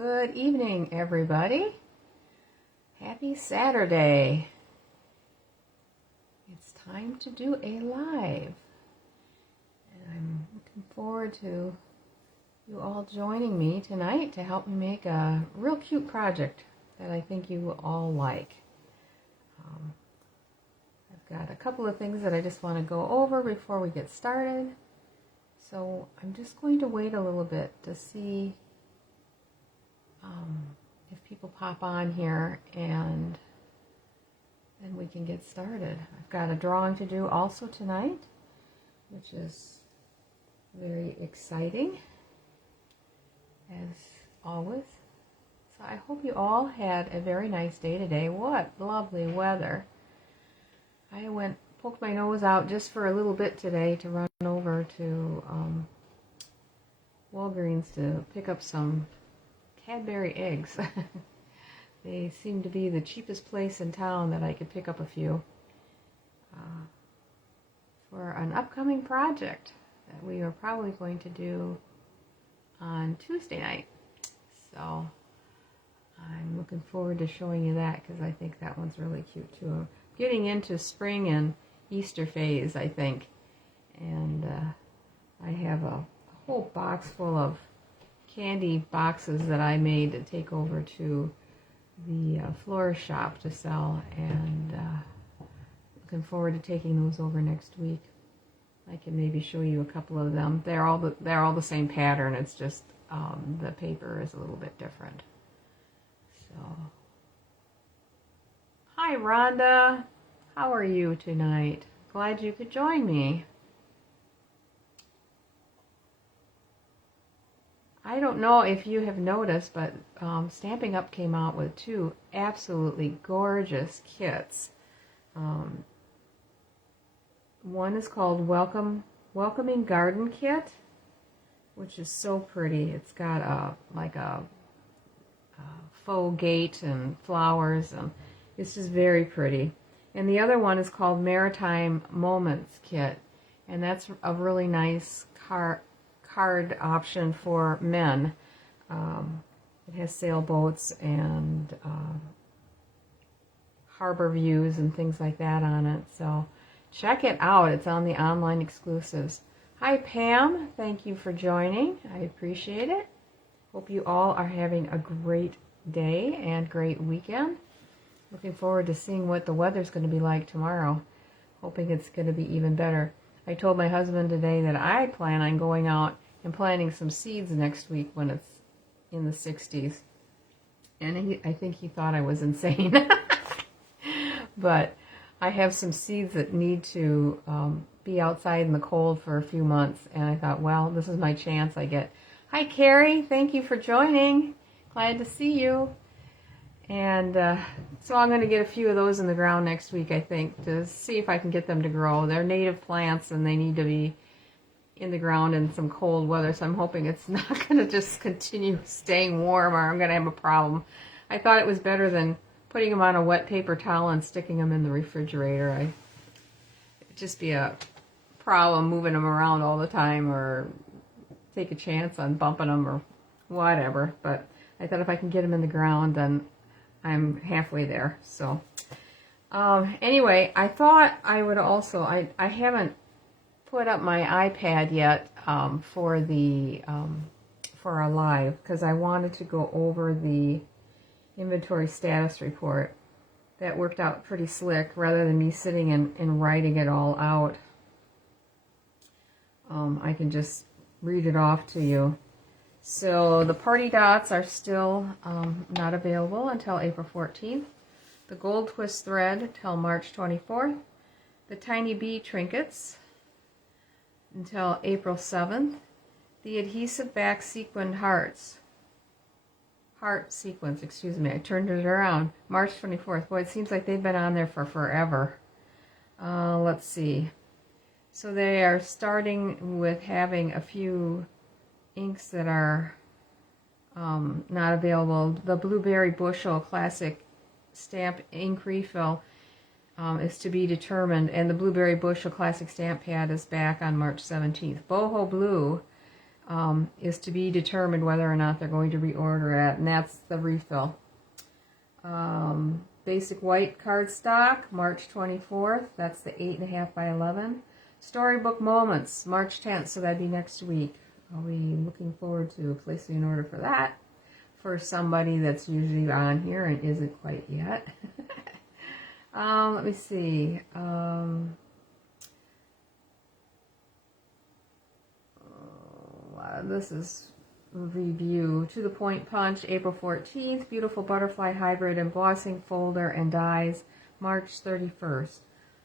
Good evening, everybody. Happy Saturday. It's time to do a live. And I'm looking forward to you all joining me tonight to help me make a real cute project that I think you will all like. I've got a couple of things that I just want to go over before we get started. So I'm just going to wait a little bit to see if people pop on here, and then we can get started. I've got a drawing to do also tonight, which is very exciting, as always. So I hope you all had a very nice day today. What lovely weather. I poked my nose out just for a little bit today to run over to Walgreens to pick up some Cadbury eggs. They seem to be the cheapest place in town that I could pick up a few for an upcoming project that we are probably going to do on Tuesday night. So I'm looking forward to showing you that because I think that one's really cute too. I'm getting into spring and Easter phase, I think, and I have a whole box full of candy boxes that I made to take over to the florist shop to sell, and looking forward to taking those over next week. I can maybe show you a couple of them. They're all the same pattern. It's just the paper is a little bit different. So, hi Rhonda, how are you tonight? Glad you could join me. I don't know if you have noticed, but Stampin' Up! Came out with two absolutely gorgeous kits. One is called Welcoming Garden Kit, which is so pretty. It's got a faux gate and flowers, and it's just very pretty. And the other one is called Maritime Moments Kit, and that's a really nice card option for men. It has sailboats and harbor views and things like that on it. So check it out. It's on the online exclusives. Hi Pam, thank you for joining. I appreciate it. Hope you all are having a great day and great weekend. Looking forward to seeing what the weather's going to be like tomorrow. Hoping it's going to be even better. I told my husband today that I plan on going out and planting some seeds next week when it's in the 60s. And I think he thought I was insane. But I have some seeds that need to be outside in the cold for a few months. And I thought, well, this is my chance I get. Hi, Carrie. Thank you for joining. Glad to see you. And so I'm going to get a few of those in the ground next week, I think, to see if I can get them to grow. They're native plants, and they need to be in the ground in some cold weather, so I'm hoping it's not going to just continue staying warm or I'm going to have a problem. I thought it was better than putting them on a wet paper towel and sticking them in the refrigerator. It'd just be a problem moving them around all the time or take a chance on bumping them or whatever. But I thought if I can get them in the ground, then I'm halfway there. So anyway, I thought I would also, I haven't put up my iPad yet for our live because I wanted to go over the inventory status report. That worked out pretty slick rather than me sitting and writing it all out. I can just read it off to you. So the party dots are still not available until April 14th. The gold twist thread till March 24th. The tiny bee trinkets until April 7th. The adhesive back sequined heart sequence, excuse me, I turned it around, March 24th. Boy, it seems like they've been on there for forever. Let's see. So they are starting with having a few inks that are not available. The Blueberry Bushel Classic Stamp Ink Refill is to be determined, and the Blueberry Bushel Classic Stamp Pad is back on March 17th. Boho Blue is to be determined whether or not they're going to reorder it, and that's the refill. Basic white cardstock, March 24th. That's the 8.5 by 11. Storybook Moments, March 10th, so that'd be next week. I'll be looking forward to placing an order for that for somebody that's usually on here and isn't quite yet. Let me see. This is review. To the Point Punch, April 14th. Beautiful Butterfly Hybrid Embossing Folder and Dies, March 31st.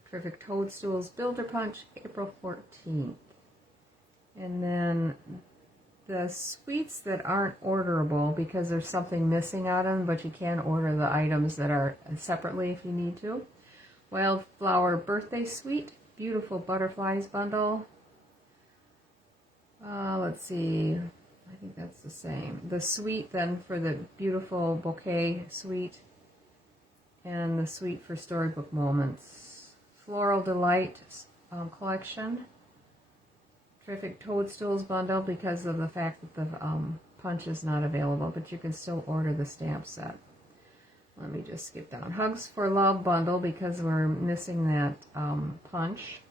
Terrific Toadstools Builder Punch, April 14th. And then the sweets that aren't orderable because there's something missing out of them, but you can order the items that are separately if you need to. Wildflower Birthday Suite, Beautiful Butterflies Bundle. Let's see, I think that's the same. The suite then for the Beautiful Bouquet Suite, and the suite for Storybook Moments. Floral Delight Collection. Terrific Toadstools Bundle because of the fact that the punch is not available, but you can still order the stamp set. Let me just skip down. Hugs for Love Bundle because we're missing that punch.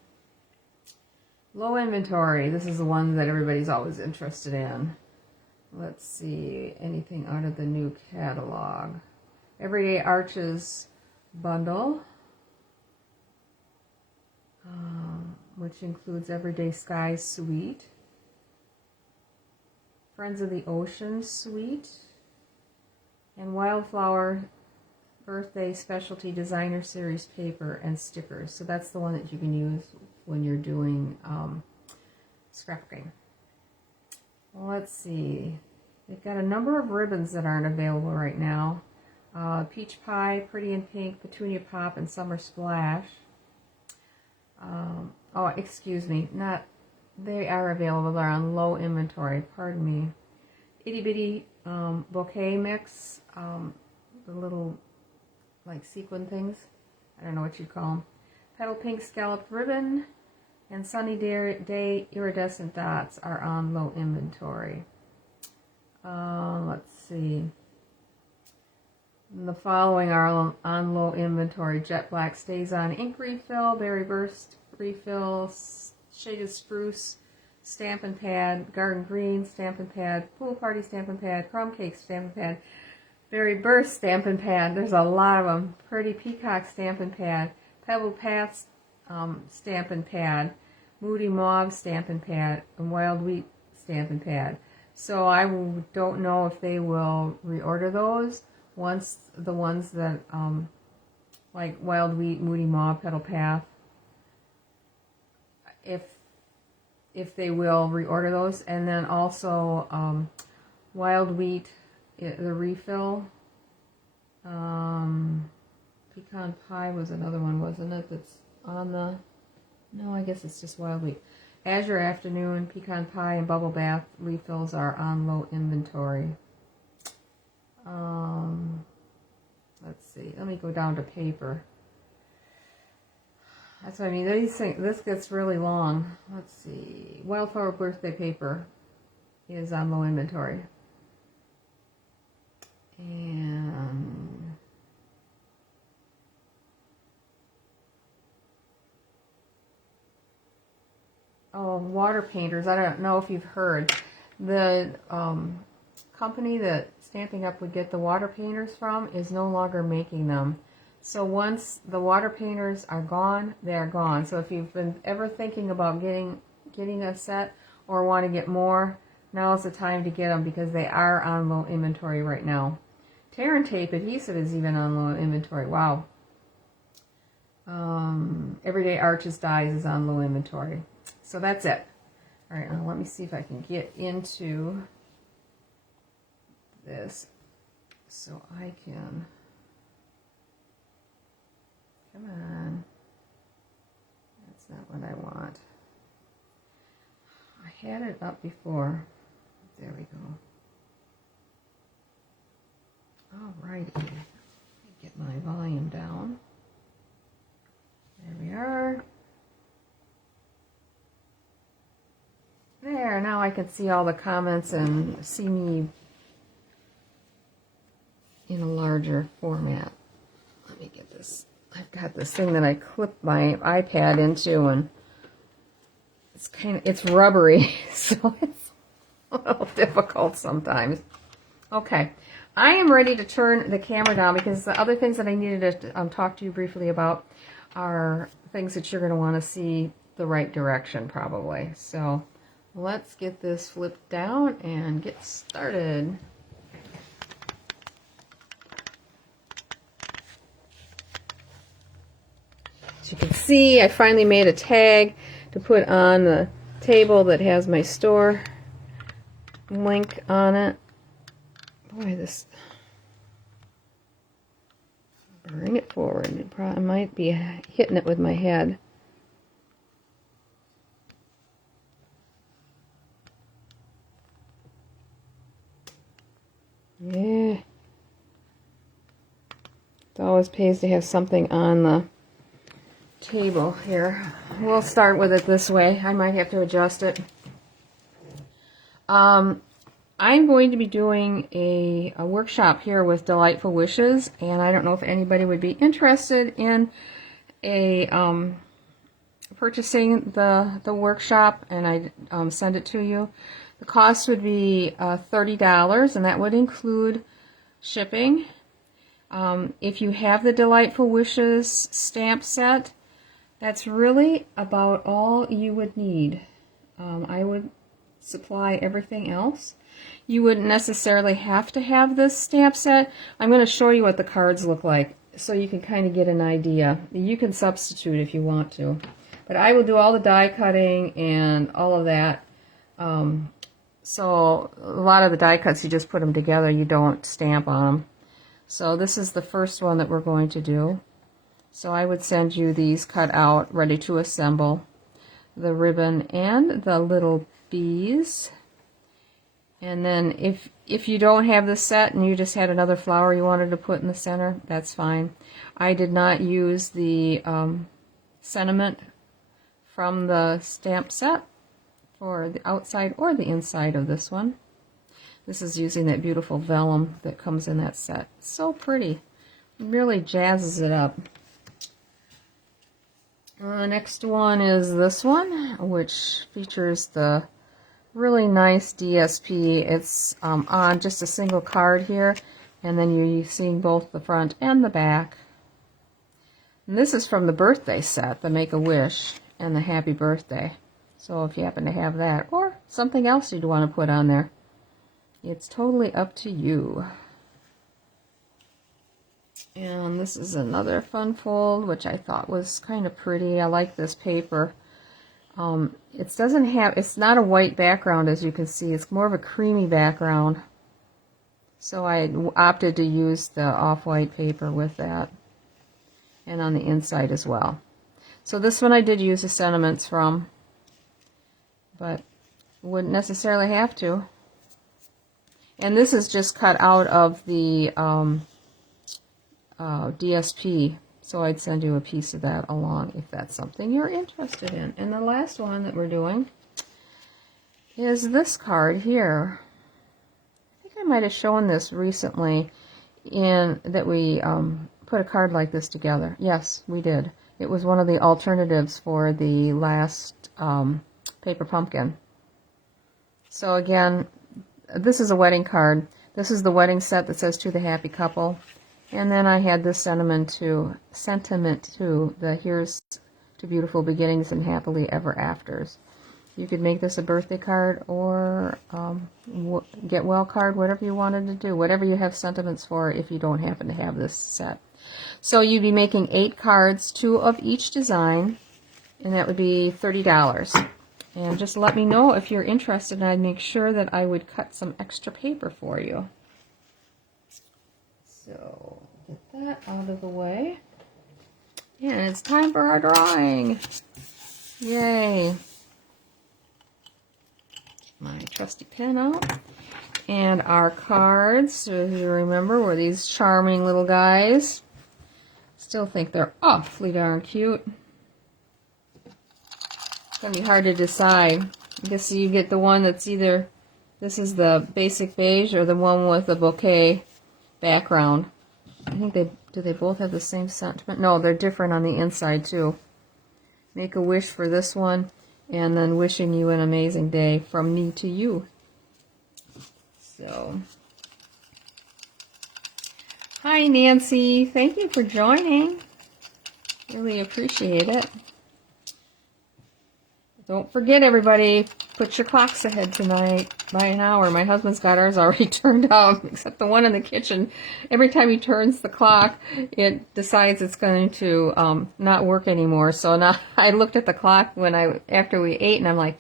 Low inventory. This is the one that everybody's always interested in. Let's see. Anything out of the new catalog. Everyday Arches Bundle, which includes Everyday Skies Suite. Friends of the Ocean Suite. And Wildflower Birthday Specialty Designer Series paper and stickers. So that's the one that you can use when you're doing scrapbooking. Well, let's see. They've got a number of ribbons that aren't available right now. Peach Pie, Pretty in Pink, Petunia Pop, and Summer Splash. Oh, excuse me. They are available. They're on low inventory. Pardon me. Itty Bitty Bouquet Mix. The little, like, sequin things. I don't know what you'd call them. Petal Pink Scalloped Ribbon and Sunny Day Iridescent Dots are on low inventory. Let's see. The following are on low inventory. Jet Black Stays On Ink Refill, Berry Burst Refill, Shaded Spruce Stampin' Pad, Garden Green Stampin' Pad, Pool Party Stampin' Pad, Crumb Cake Stampin' Pad, Berry Burst Stampin' Pad. There's a lot of them. Pretty Peacock Stampin' Pad, Pebble Path Stampin' Pad, Moody Mauve Stampin' Pad, and Wild Wheat Stampin' Pad. So I don't know if they will reorder those once the ones that like Wild Wheat, Moody Mauve, Petal Path, if they will reorder those. And then also Wild Wheat, the refill. Pecan Pie was another one, wasn't it? That's on the... No, I guess it's just Wild Wheat. Azure Afternoon, Pecan Pie, and Bubble Bath refills are on low inventory. Let's see. Let me go down to paper. That's what I mean. This gets really long. Let's see. Wildflower Birthday Paper is on low inventory. And water painters. I don't know if you've heard. The company that Stampin' Up! Would get the water painters from is no longer making them. So once the water painters are gone, they're gone. So if you've been ever thinking about getting a set or want to get more, now is the time to get them because they are on low inventory right now. Tear and Tape adhesive is even on low inventory. Wow. Everyday Arches Dies is on low inventory. So that's it. All right, now let me see if I can get into this so I can... Come on. That's not what I want. I had it up before. There we go. Alrighty. Let me get my volume down. There we are. There, now I can see all the comments and see me in a larger format. Let me get this. I've got this thing that I clip my iPad into, and it's rubbery, so it's a little difficult sometimes. Okay, I am ready to turn the camera down because the other things that I needed to talk to you briefly about are things that you're going to want to see the right direction probably. So let's get this flipped down and get started. As you can see, I finally made a tag to put on the table that has my store link on it. Boy, this, bring it forward. It probably might be hitting it with my head. Yeah. It always pays to have something on the table here. We'll start with it this way. I might have to adjust it. I'm going to be doing a workshop here with Delightful Wishes, and I don't know if anybody would be interested in purchasing the workshop, and I send it to you. The cost would be $30, and that would include shipping. If you have the Delightful Wishes stamp set, that's really about all you would need. I would supply everything else. You wouldn't necessarily have to have this stamp set. I'm going to show you what the cards look like so you can kind of get an idea. You can substitute if you want to. But I will do all the die cutting and all of that. So a lot of the die cuts, you just put them together. You don't stamp on them. So this is the first one that we're going to do. So I would send you these cut out, ready to assemble. The ribbon and the little bees. And then if you don't have this set and you just had another flower you wanted to put in the center, that's fine. I did not use the sentiment from the stamp set for the outside or the inside of this one. This is using that beautiful vellum that comes in that set. It's so pretty. It really jazzes it up. Next one is this one, which features the really nice DSP. It's on just a single card here, and then you're seeing both the front and the back. And this is from the birthday set, the Make-A-Wish and the Happy Birthday. So if you happen to have that, or something else you'd want to put on there, it's totally up to you. And this is another fun fold, which I thought was kind of pretty. I like this paper. It's not a white background, as you can see. It's more of a creamy background. So I opted to use the off-white paper with that. And on the inside as well. So this one I did use the sentiments from, but wouldn't necessarily have to. And this is just cut out of the DSP, so I'd send you a piece of that along if that's something you're interested in. And the last one that we're doing is this card here. I think I might have shown this recently in that we put a card like this together. Yes, we did. It was one of the alternatives for the last paper pumpkin. So again, this is a wedding card. This is the wedding set that says "To the Happy Couple." And then I had this sentiment to the "Here's to Beautiful Beginnings and Happily Ever Afters." You could make this a birthday card or get well card, whatever you wanted to do, whatever you have sentiments for if you don't happen to have this set. So you'd be making 8 cards, 2 of each design, and that would be $30. And just let me know if you're interested, and I'd make sure that I would cut some extra paper for you. So, get that out of the way. And it's time for our drawing. Yay. My trusty pen out. And our cards, so if you remember, were these charming little guys. Still think they're awfully darn cute. It's going to be hard to decide I guess you get the one that's either, this is the basic beige or the one with the bouquet background. I think do they both have the same sentiment? No, they're different on the inside too. Make a wish for this one, and then wishing you an amazing day from me to you. So, hi Nancy, thank you for joining. Really appreciate it. Don't forget, everybody, put your clocks ahead tonight by an hour. My husband's got ours already turned off, except the one in the kitchen. Every time he turns the clock, it decides it's going to not work anymore. So now I looked at the clock after we ate, and I'm like,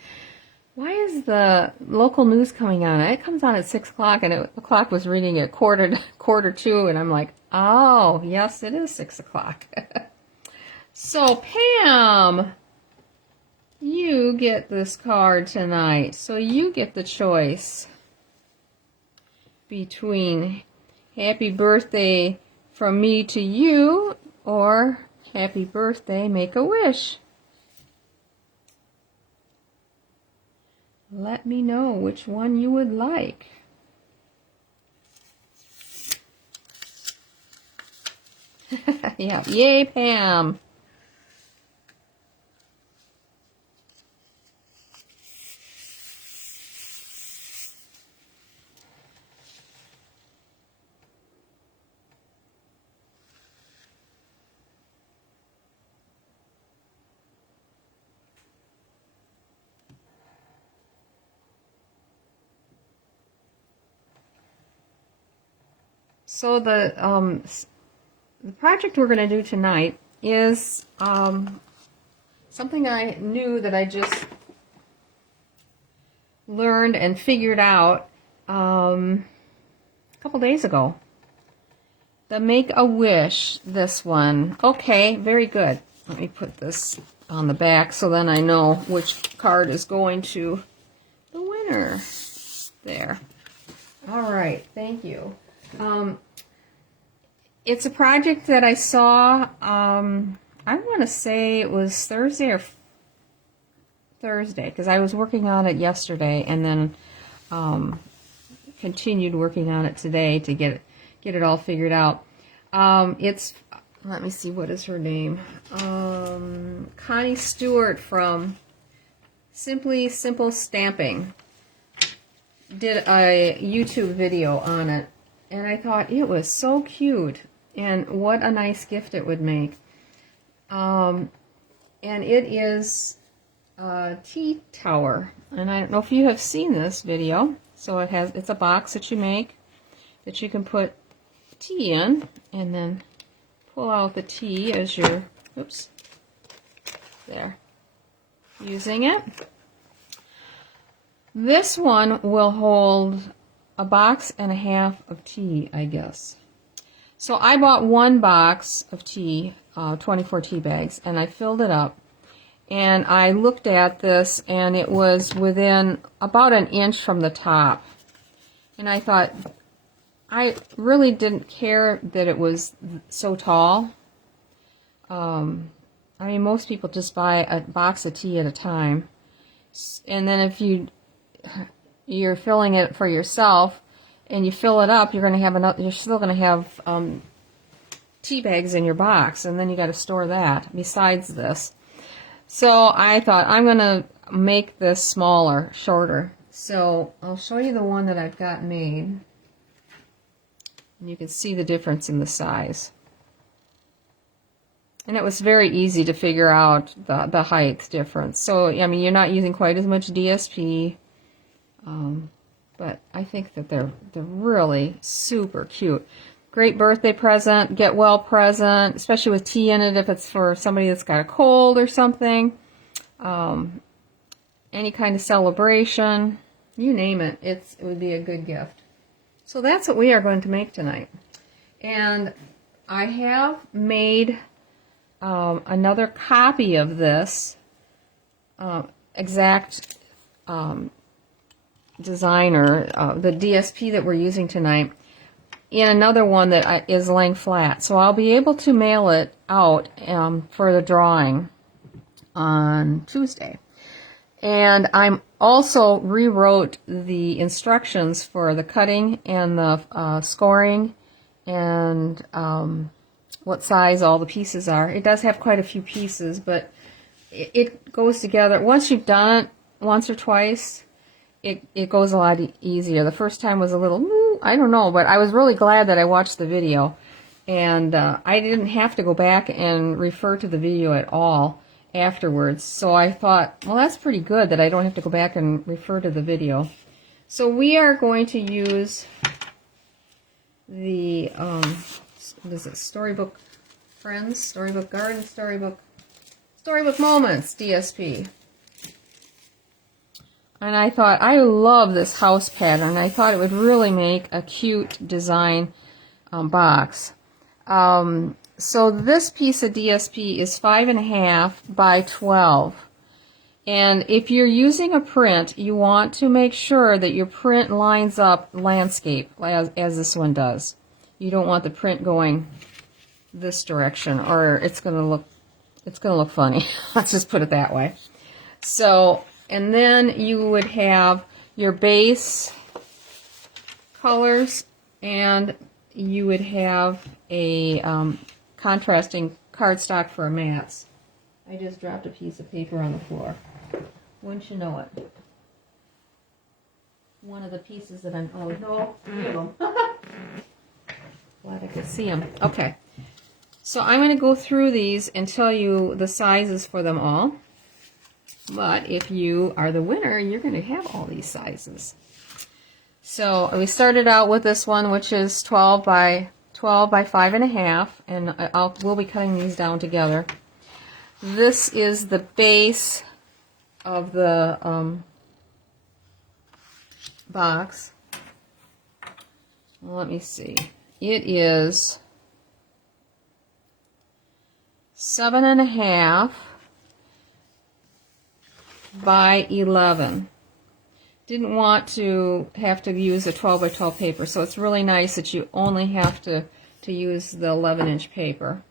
why is the local news coming on? It comes on at 6 o'clock, and the clock was reading at quarter to, and I'm like, oh, yes, it is 6 o'clock. So, Pam, you get this card tonight. So you get the choice between happy birthday from me to you or happy birthday, make a wish. Let me know which one you would like. Yeah, yay, Pam. So the project we're going to do tonight is something I knew that I just learned and figured out a couple days ago. The Make-A-Wish, this one. Okay, very good. Let me put this on the back so then I know which card is going to the winner. There. All right, thank you. It's a project that I saw, I want to say it was Thursday, because I was working on it yesterday and then continued working on it today to get it all figured out. It's, let me see, what is her name? Connie Stewart from Simply Simple Stamping did a YouTube video on it. And I thought it was so cute, and what a nice gift it would make. And it is a tea tower, and I don't know if you have seen this video. So it's a box that you make that you can put tea in, and then pull out the tea as you're, oops, there, using it. This one will hold a box and a half of tea, I guess. So I bought one box of tea, 24 tea bags, and I filled it up. And I looked at this, and it was within about an inch from the top. And I thought, I really didn't care that it was so tall. I mean, most people just buy a box of tea at a time. And then if you're filling it for yourself, and you fill it up, you're still going to have tea bags in your box, and then you got to store that besides this. So I thought I'm going to make this smaller, shorter. So I'll show you the one that I've got made, and you can see the difference in the size. And it was very easy to figure out the height difference. So I mean, you're not using quite as much DSP. But I think that they're really super cute. Great birthday present, get well present, especially with tea in it if it's for somebody that's got a cold or something. Any kind of celebration, you name it, it would be a good gift. So that's what we are going to make tonight. And I have made another copy of this exact designer, the DSP that we're using tonight, in another one that is laying flat. So I'll be able to mail it out for the drawing on Tuesday. And I'm also rewrote the instructions for the cutting and the scoring and what size all the pieces are. It does have quite a few pieces, but it goes together. Once you've done it once or twice, it goes a lot easier. The first time was a little, I don't know, but I was really glad that I watched the video. And I didn't have to go back and refer to the video at all afterwards. So I thought, well, that's pretty good that I don't have to go back and refer to the video. So we are going to use the, what is it, Storybook Friends, Storybook Garden, Storybook Moments, DSP. And I thought, I love this house pattern. I thought it would really make a cute design box. So this piece of DSP is 5.5 by 12. And if you're using a print, you want to make sure that your print lines up landscape as this one does. You don't want the print going this direction, or it's going to look funny. Let's just put it that way. So, and then you would have your base colors, and you would have a contrasting cardstock for mats. I just dropped a piece of paper on the floor. Wouldn't you know it? One of the pieces that I'm, oh no, 3 of them. Glad I could see them. Okay. So I'm going to go through these and tell you the sizes for them all. But if you are the winner, you're going to have all these sizes. So we started out with this one, which is 12 by 5.5, and we'll be cutting these down together. This is the base of the box. Well, let me see. It is 7.5 by 11. Didn't want to have to use a 12 by 12 paper, so it's really nice that you only have to use the 11-inch paper.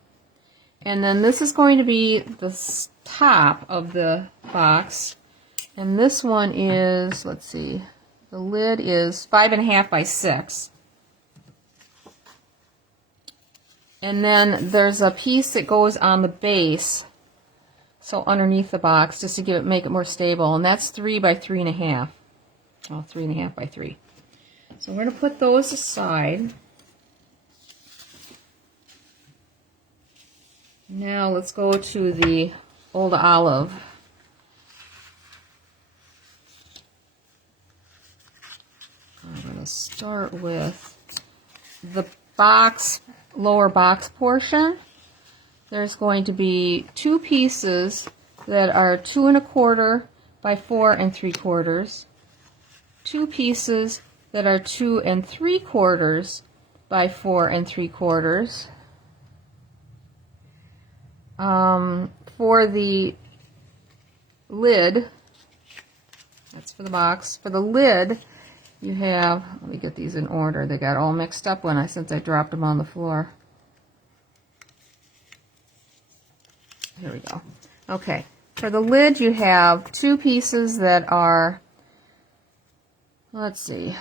And then this is going to be the top of the box, and this one is, let's see, the lid is 5.5 by 6. And then there's a piece that goes on the base, so underneath the box, just to make it more stable, and that's 3 by 3.5. Well, 3.5 by 3. So we're going to put those aside. Now let's go to the Old Olive. I'm going to start with the lower box portion. There's going to be 2 pieces that are 2 1/4 by 4 3/4. 2 pieces that are 2 3/4 by 4 3/4. For the lid, that's for the box. For the lid, you have, let me get these in order. They got all mixed up since I dropped them on the floor. Here we go. Okay, for the lid you have 2 pieces that are, let's see,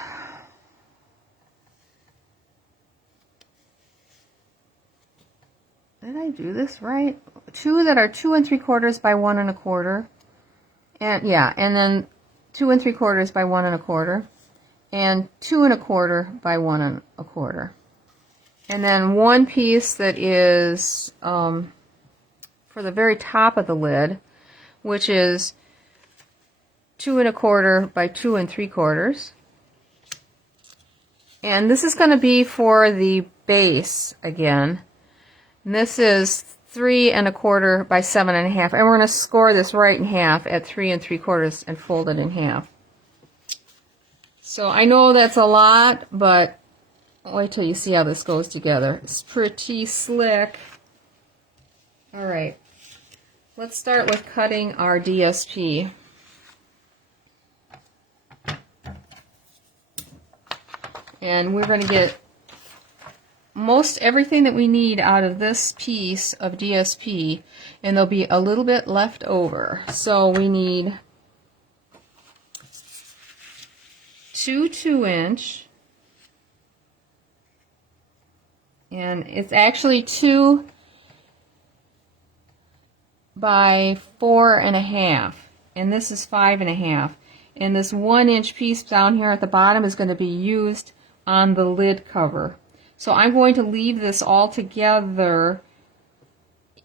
did I do this right? 2 that are 2 3/4 by 1 1/4, and yeah, and then 2 3/4 by 1 1/4, and 2 1/4 by 1 1/4, and then 1 piece that is for the very top of the lid, which is 2 1/4 by 2 3/4, and this is going to be for the base again. And this is 3 1/4 by 7.5, and we're going to score this right in half at 3 3/4 and fold it in half. So I know that's a lot, but wait till you see how this goes together. It's pretty slick. All right, let's start with cutting our DSP. And we're going to get most everything that we need out of this piece of DSP, and there'll be a little bit left over. So we need 2 2-inch, and it's actually 2 by 4.5, and this is 5.5. And this 1-inch piece down here at the bottom is going to be used on the lid cover. So I'm going to leave this all together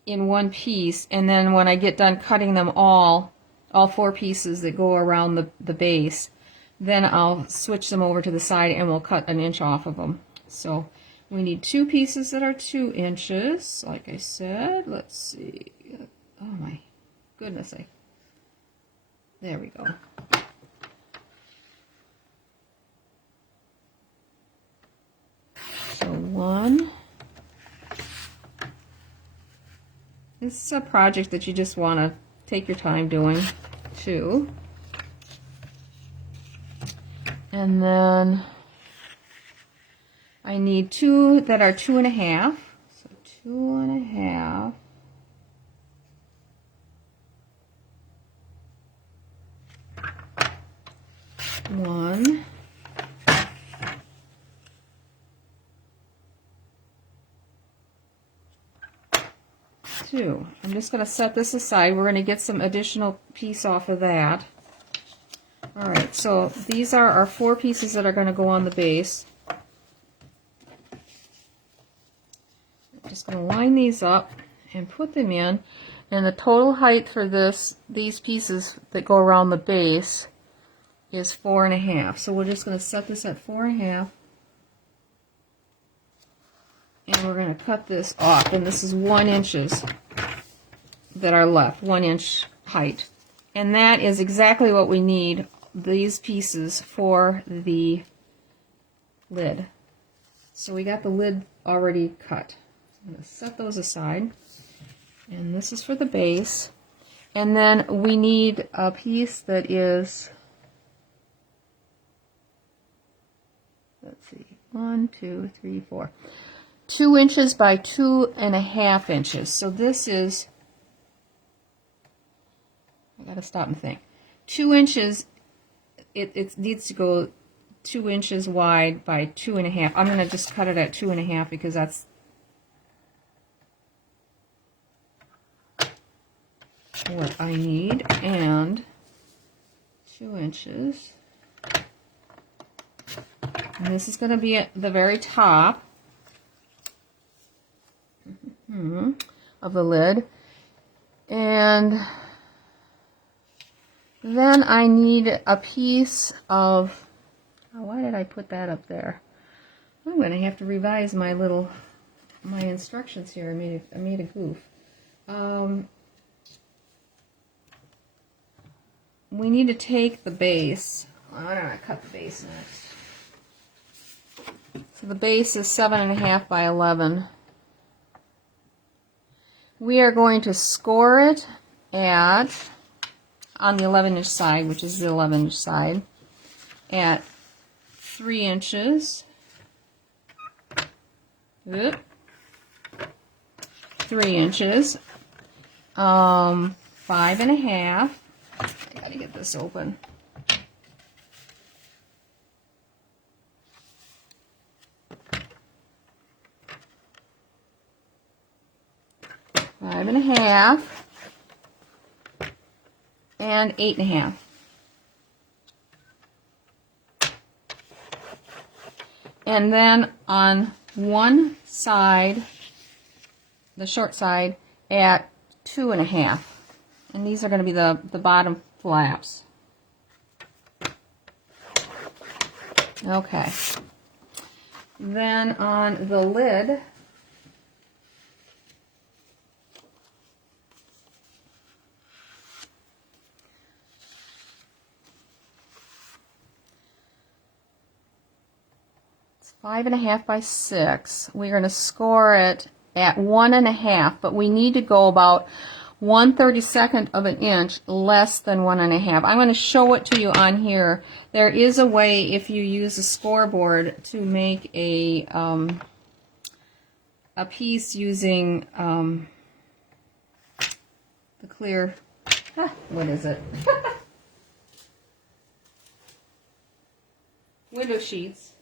in one piece, and then when I get done cutting them all 4 pieces that go around the base, then I'll switch them over to the side and we'll cut 1 inch off of them. So we need 2 pieces that are 2 inches, like I said. Let's see. Oh my goodness. There we go. So 1. This is a project that you just want to take your time doing. 2. And then I need 2 that are 2.5. So 2.5. One. 2. I'm just going to set this aside. We're going to get some additional piece off of that. Alright, so these are our 4 pieces that are going to go on the base. I'm just going to line these up and put them in. And the total height for these pieces that go around the base is 4.5. So we're just going to set this at 4.5. And we're going to cut this off, and this is 1 inches that are left, 1 inch height. And that is exactly what we need, these pieces, for the lid. So we got the lid already cut. I'm going to set those aside. And this is for the base. And then we need a piece that is, let's see, 1, 2, 3, 4. 2 inches by 2.5 inches. So this is, I gotta stop and think. 2 inches, it needs to go 2 inches wide by 2.5. I'm gonna just cut it at 2.5 because that's what I need. And 2 inches. And this is gonna be at the very top of the lid. And then I need a piece of, oh, why did I put that up there? I'm going to have to revise my instructions here. I made a goof. We need to take the base. I'm going to cut the base next. So the base is 7.5 by 11. We are going to score it on the 11-inch side, which is the 11-inch side, at 3 inches. 3 inches. 5.5. I gotta get this open. Five and a half, and 8.5. And then on one side, the short side, at 2.5. And these are going to be the bottom flaps. Okay. Then on the lid, it's 5.5 by 6. We're going to score it at 1.5, but we need to go about 1/32 of an inch less than 1.5. I'm going to show it to you on here. There is a way, if you use a scoreboard, to make a piece using the clear, what is it? window sheets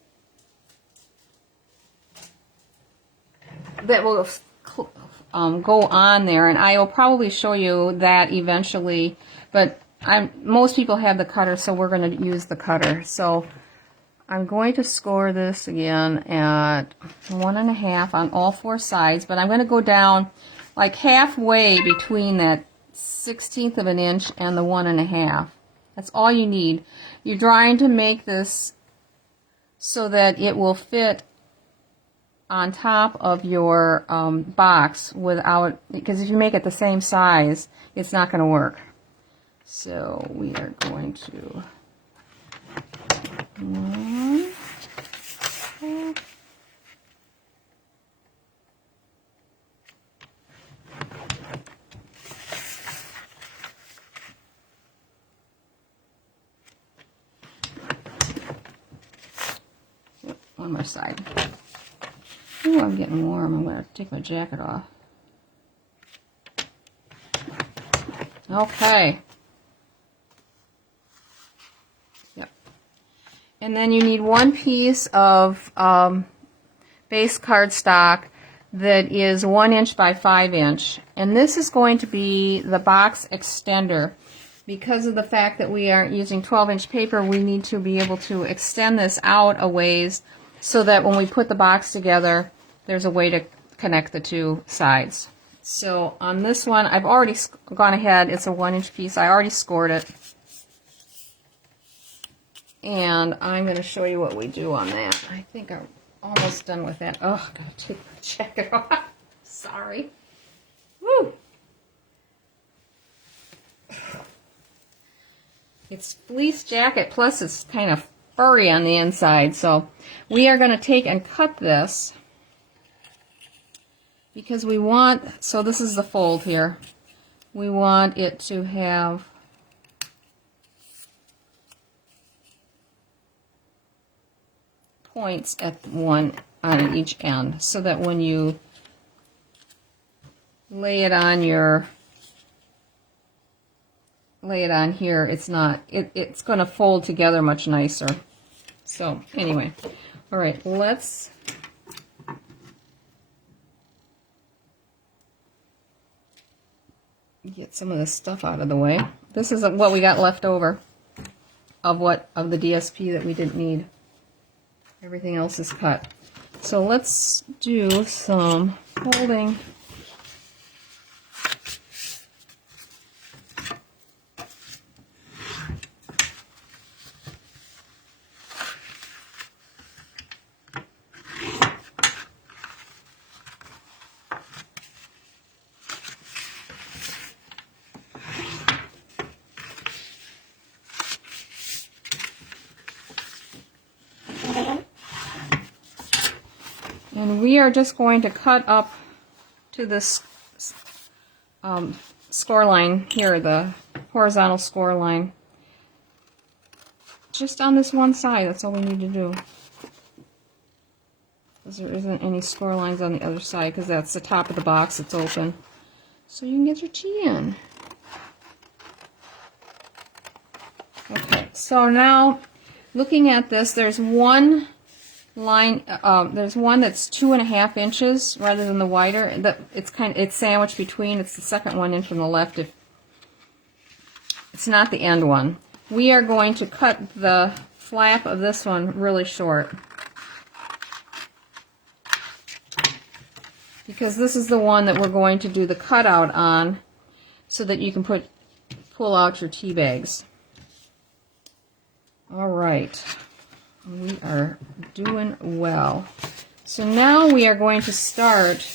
that will go on there, and I will probably show you that eventually, but most people have the cutter, so we're going to use the cutter. So I'm going to score this again at 1.5 on all 4 sides, but I'm going to go down like halfway between that 1/16 of an inch and the 1.5. That's all you need. You're trying to make this so that it will fit on top of your box without, because if you make it the same size, it's not going to work. So we are going to one more side. Ooh, I'm getting warm. I'm going to take my jacket off. Okay. Yep. And then you need 1 piece of base cardstock that is 1 inch by 5 inch. And this is going to be the box extender. Because of the fact that we aren't using 12-inch paper, we need to be able to extend this out a ways so that when we put the box together, there's a way to connect the 2 sides. So on this one, I've already gone ahead. It's a 1-inch piece. I already scored it. And I'm going to show you what we do on that. I think I'm almost done with that. Oh, I've got to take my jacket off. Sorry. Woo! It's fleece jacket, plus it's kind of furry on the inside. So we are going to take and cut this because we want, so this is the fold here. We want it to have points at one on each end so that when you lay it on here, it's not, it's going to fold together much nicer. So anyway, all right, let's get some of this stuff out of the way. This is what we got left over of the DSP that we didn't need. Everything else is cut. So let's do some folding. And we are just going to cut up to this score line here, the horizontal score line. Just on this one side, that's all we need to do. Because there isn't any score lines on the other side, because that's the top of the box that's open. So you can get your tea in. Okay, so now looking at this, there's one line, there's one that's 2.5 inches rather than the wider. It's sandwiched between. It's the second one in from the left. If it's not the end one, we are going to cut the flap of this one really short because this is the one that we're going to do the cutout on, so that you can pull out your tea bags. All right. We are doing well. So now we are going to start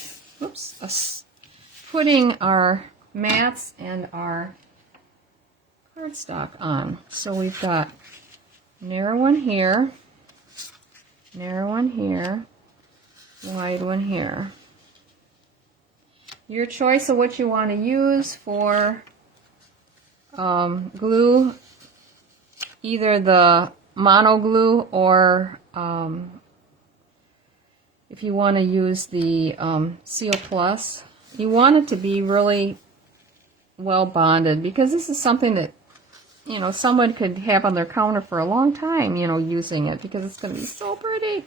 putting our mats and our cardstock on. So we've got narrow one here, wide one here. Your choice of what you want to use for glue, either the mono glue or if you want to use the Seal Plus. You want it to be really well bonded because this is something that you know, someone could have on their counter for a long time, you know, using it because it's going to be so pretty.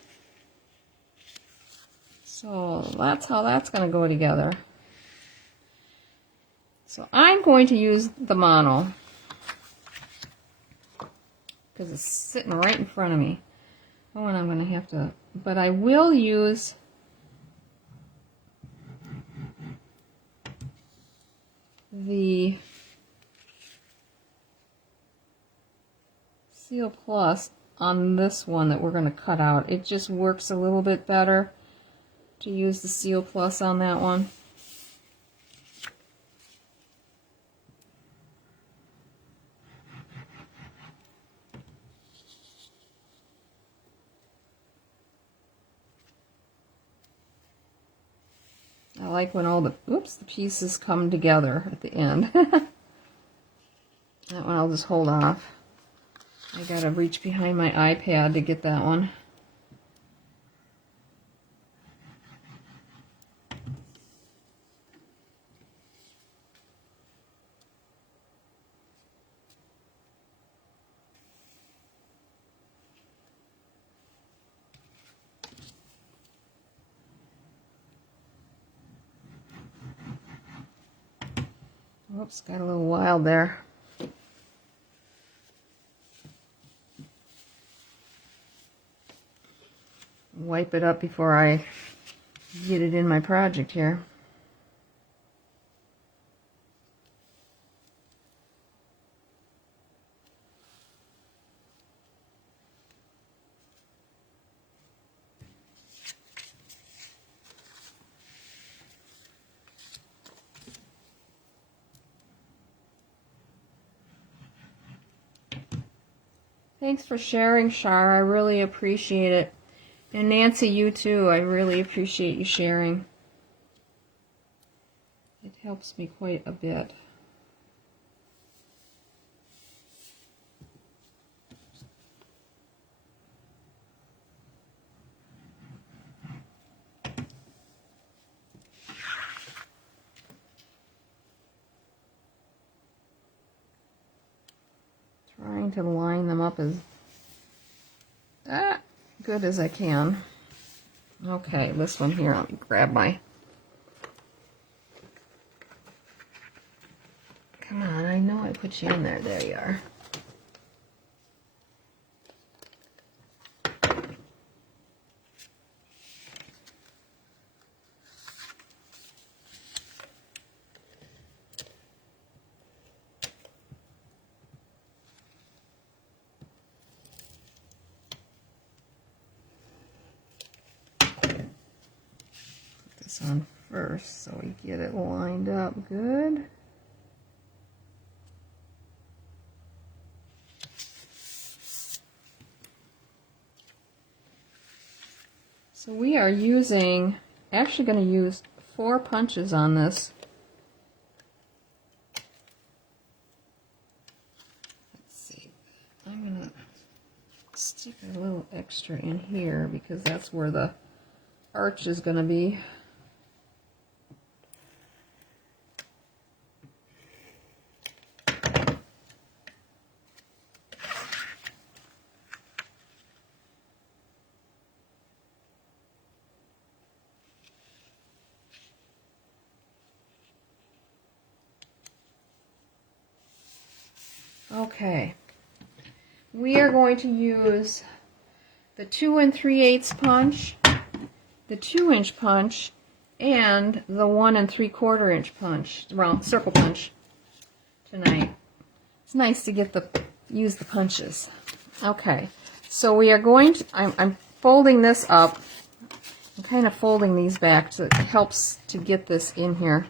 So that's how that's going to go together. So I'm going to use the mono because it's sitting right in front of me. Oh, and I'm going to have to, but I will use the Seal Plus on this one that we're going to cut out. It just works a little bit better to use the Seal Plus on that one. I like when all the pieces come together at the end. That one I'll just hold off. I gotta reach behind my iPad to get that one. Whoops, got a little wild there. Wipe it up before I get it in my project here. Thanks for sharing, Shar. I really appreciate it. And Nancy, you too. I really appreciate you sharing. It helps me quite a bit. Trying to line them up as good as I can. Okay, this one here, let me grab my... Come on, I know I put you in there. There you are. On first so we get it lined up good. So we are actually going to use 4 punches on this. Let's see, I'm going to stick a little extra in here because that's where the arch is going to be. Okay, we are going to use the 2 3/8 punch, the 2-inch punch, and the 1 3/4 inch punch, round circle punch tonight. It's nice to use the punches. Okay, so we are going to, I'm folding this up. I'm kind of folding these back so it helps to get this in here.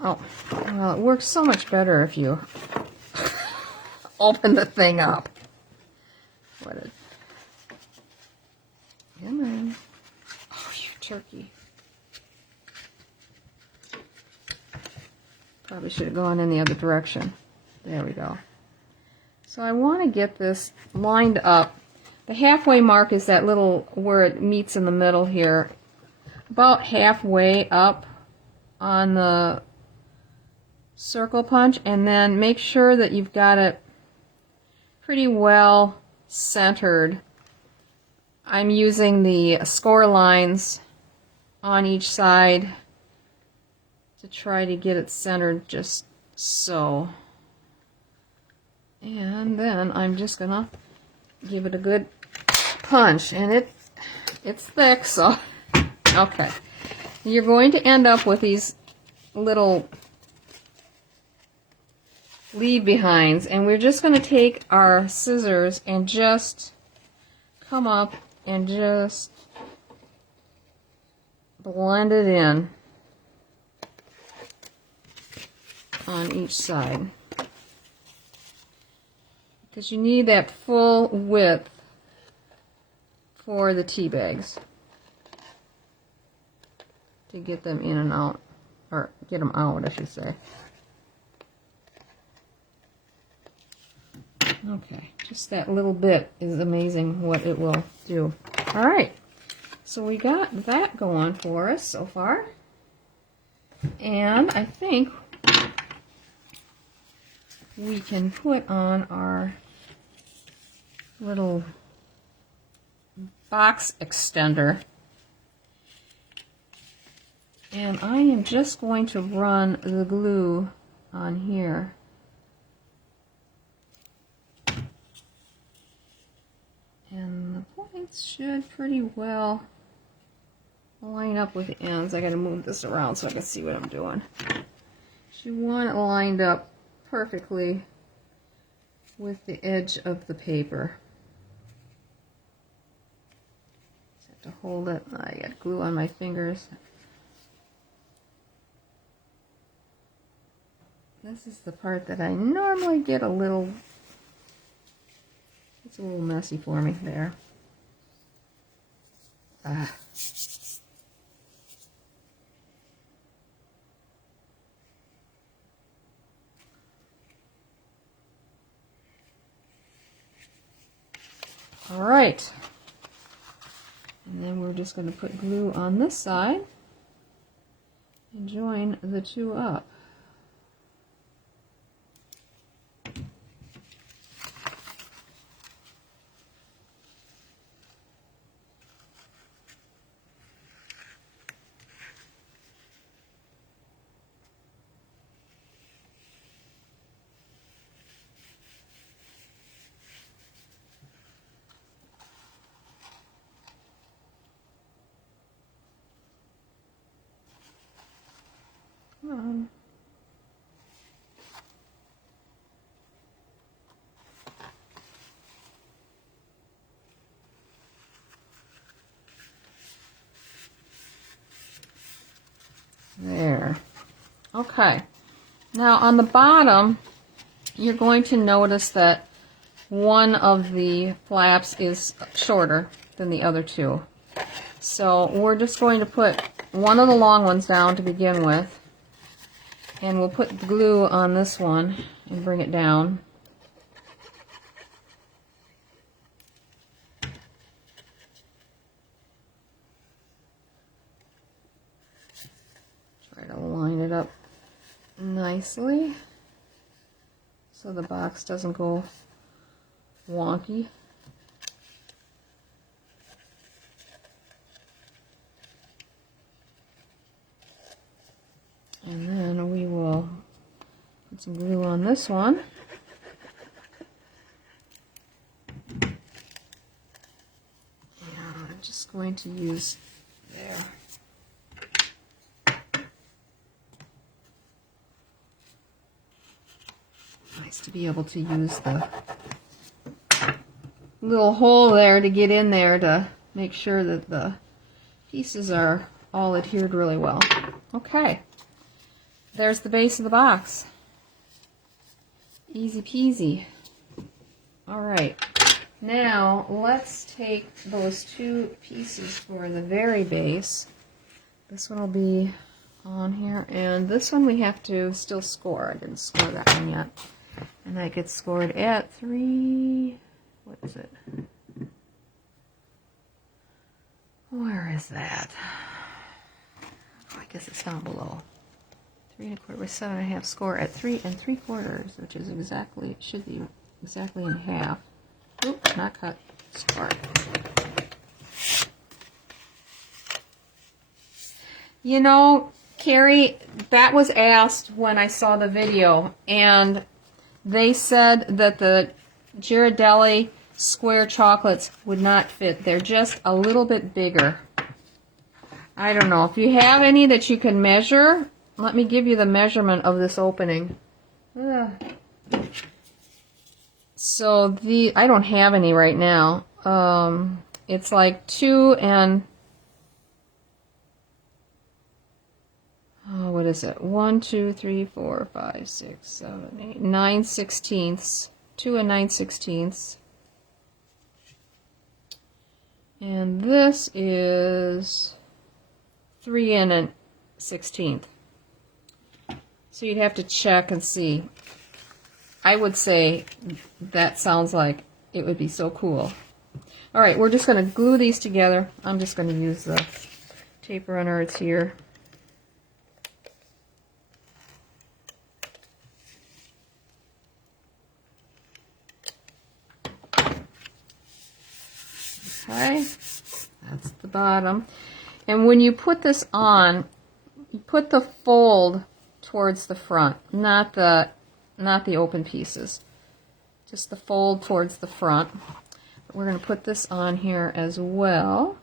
Oh, well, it works so much better if you open the thing up. Come on. Oh, you turkey. Probably should have gone in the other direction. There we go. So I want to get this lined up. The halfway mark is that little where it meets in the middle here. About halfway up on the circle punch, and then make sure that you've got it pretty well centered. I'm using the score lines on each side to try to get it centered just so. And then I'm just gonna give it a good punch, and it's thick, so okay. You're going to end up with these little leave behinds, and we're just going to take our scissors and just come up and just blend it in on each side, because you need that full width for the tea bags to get them in and out, or get them out, I should say. Okay, just that little bit is amazing what it will do. All right, so we got that going for us so far. And I think we can put on our little box extender. And I am just going to run the glue on here. And the points should pretty well line up with the ends. I gotta move this around so I can see what I'm doing. You want it lined up perfectly with the edge of the paper. Just have to hold it. I got glue on my fingers. This is the part that I normally get a little, it's a little messy for me there. All right. And then we're just going to put glue on this side and join the two up. There. Okay. Now on the bottom, you're going to notice that one of the flaps is shorter than the other two. So we're just going to put one of the long ones down to begin with, and we'll put glue on this one and bring it down. Try to line it up nicely so the box doesn't go wonky. And then we will put some glue on this one. And I'm just going to use there. Nice to be able to use the little hole there to get in there to make sure that the pieces are all adhered really well. Okay. There's the base of the box. Easy peasy. All right. Now let's take those two pieces for the very base. This one will be on here, and this one we have to still score. I didn't score that one yet. And that gets scored at 3, what is it? Where is that? Oh, I guess it's down below. 3 1/4 with 7 1/2 score at 3 3/4, which is exactly, should be exactly in half. Oop, not cut, score. You know, Carrie, that was asked when I saw the video, and they said that the Ghirardelli square chocolates would not fit. They're just a little bit bigger. I don't know. If you have any that you can measure, let me give you the measurement of this opening. So I don't have any right now. It's like 2 and... Oh, what is it? 1, 2, 3, 4, 5, 6, 7, 8, 9/16. 2 and 9/16. And this is 3 and a 16th. So you'd have to check and see. I would say that sounds like it would be so cool. All right, we're just going to glue these together. I'm just going to use the tape runner. It's here. Okay, that's the bottom. And when you put this on, you put the fold towards the front, not the open pieces. Just the fold towards the front. But we're going to put this on here as well.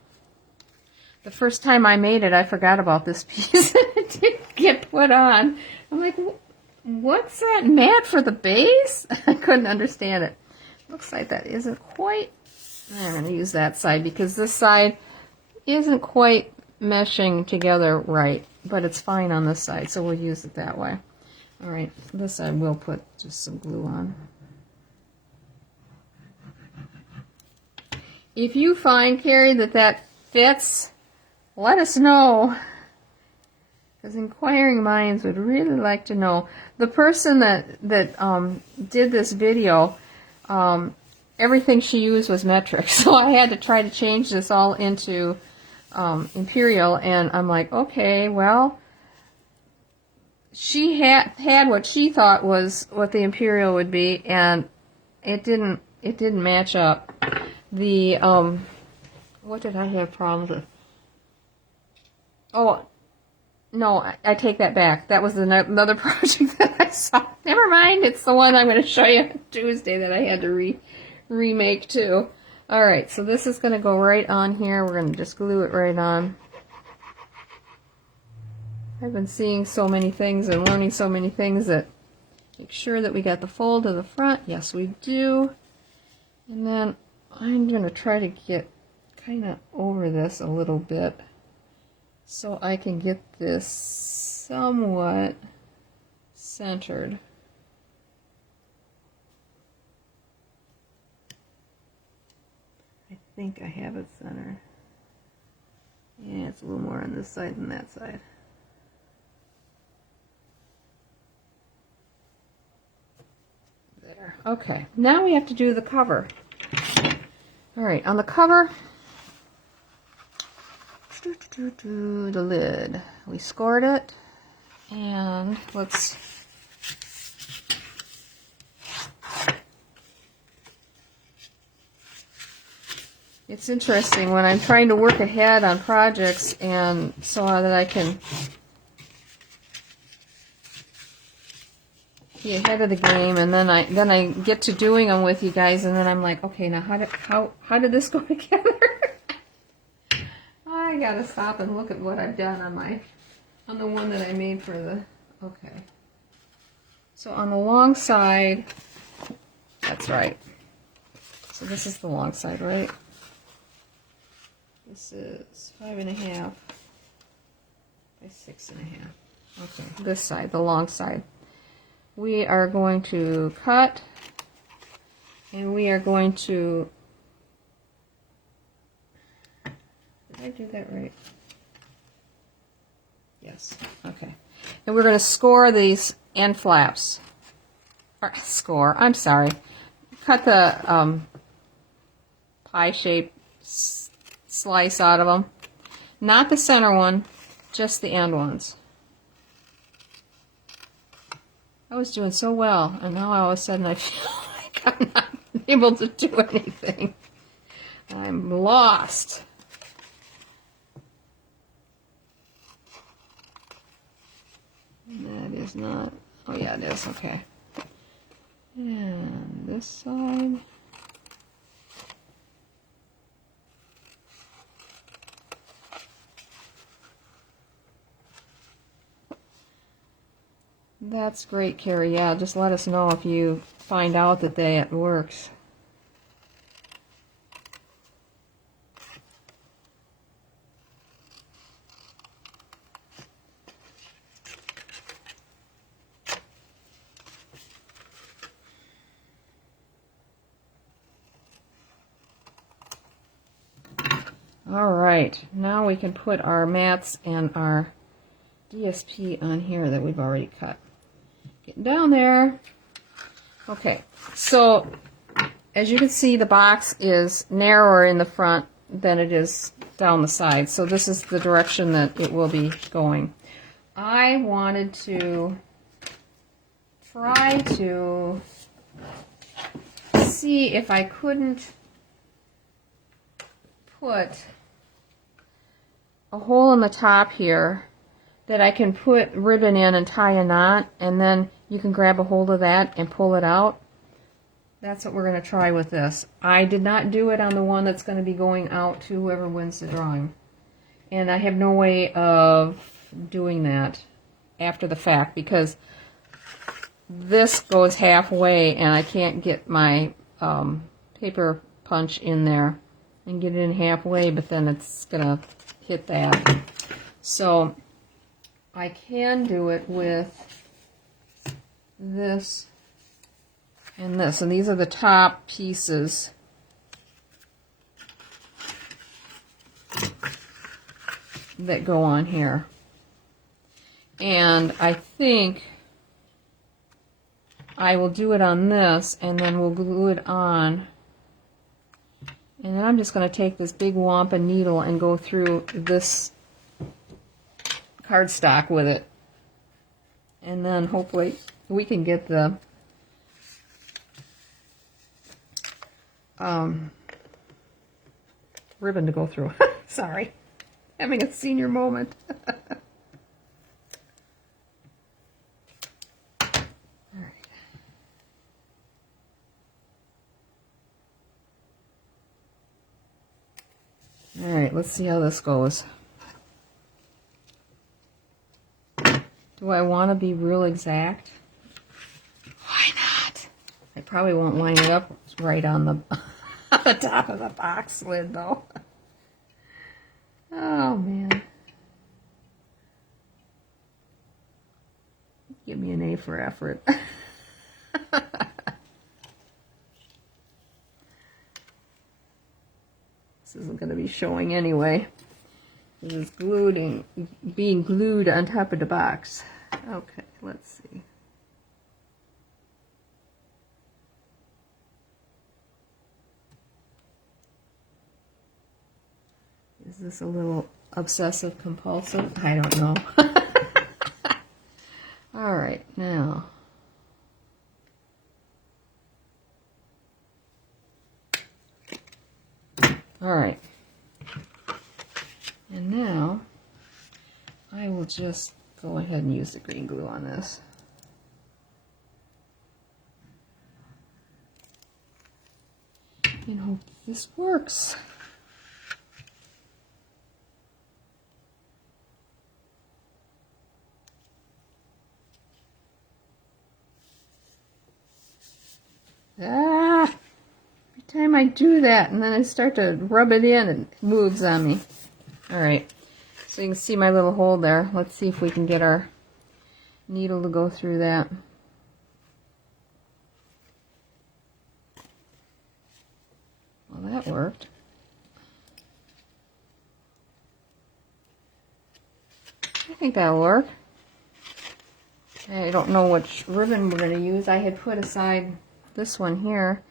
The first time I made it, I forgot about this piece. It didn't get put on. I'm like, what's that mat for the base? I couldn't understand it. Looks like that isn't quite... I'm going to use that side because this side isn't quite meshing together right, but it's fine on this side, so we'll use it that way. All right, this side we'll put just some glue on. If you find, Carrie, that fits, let us know, because inquiring minds would really like to know. The person that did this video, everything she used was metric, so I had to try to change this all into imperial, and I'm like, okay, well, she had what she thought was what the imperial would be, and it didn't match up. The what did I have problems with? Oh no, I take that back. That was another project that I saw. Never mind, it's the one I'm going to show you on Tuesday that I had to remake too. All right, so this is going to go right on here. We're going to just glue it right on. I've been seeing so many things and learning so many things that make sure that we got the fold to the front. Yes, we do. And then I'm going to try to get kind of over this a little bit so I can get this somewhat centered. I think I have it centered. Yeah, it's a little more on this side than that side. There. Okay, now we have to do the cover. All right, on the cover, the lid. We scored it, and let's... It's interesting when I'm trying to work ahead on projects and so that I can be ahead of the game, and then I get to doing them with you guys, and then I'm like, okay, now how did this go together? I gotta stop and look at what I've done on the one that I made for the... Okay. So on the long side, that's right. So this is the long side, right? This is 5 1/2 by 6 1/2. Okay, this side, the long side. We are going to cut, and we are going to... Did I do that right? Yes. Okay. And we're going to score these end flaps. Or score. I'm sorry. Cut the pie shape slice out of them. Not the center one, just the end ones. I was doing so well, and now all of a sudden I feel like I'm not able to do anything. I'm lost. That is not, oh yeah, it is, okay. And this side. That's great, Carrie. Yeah, just let us know if you find out that that works. All right, now we can put our mats and our DSP on here that we've already cut. Getting down there. Okay, so as you can see, the box is narrower in the front than it is down the side. So this is the direction that it will be going. I wanted to try to see if I couldn't put a hole in the top here that I can put ribbon in and tie a knot, and then you can grab a hold of that and pull it out. That's what we're going to try with this. I did not do it on the one that's going to be going out to whoever wins the drawing. And I have no way of doing that after the fact because this goes halfway and I can't get my paper punch in there and get it in halfway, but then it's going to hit that. So I can do it with this and this, and these are the top pieces. That go on here. And I think I will do it on this, and then we'll glue it on. And then I'm just going to take this big wampum needle and go through this cardstock with it. And then hopefully we can get the ribbon to go through. Sorry. Having a senior moment. All right, let's see how this goes. Do I want to be real exact? Why not? I probably won't line it up right on the, on the top of the box lid, though. Oh, man. Give me an A for effort. This isn't going to be showing anyway. This is glued and being glued on top of the box. Okay, let's see. Is this a little obsessive compulsive? I don't know. All right, now. All right. And now I will just go ahead and use the green glue on this. And hope this works. Ah! Every time I do that and then I start to rub it in, it moves on me. Alright, so you can see my little hole there. Let's see if we can get our needle to go through that. Well, that worked. I think that'll work. I don't know which ribbon we're going to use. I had put aside this one here,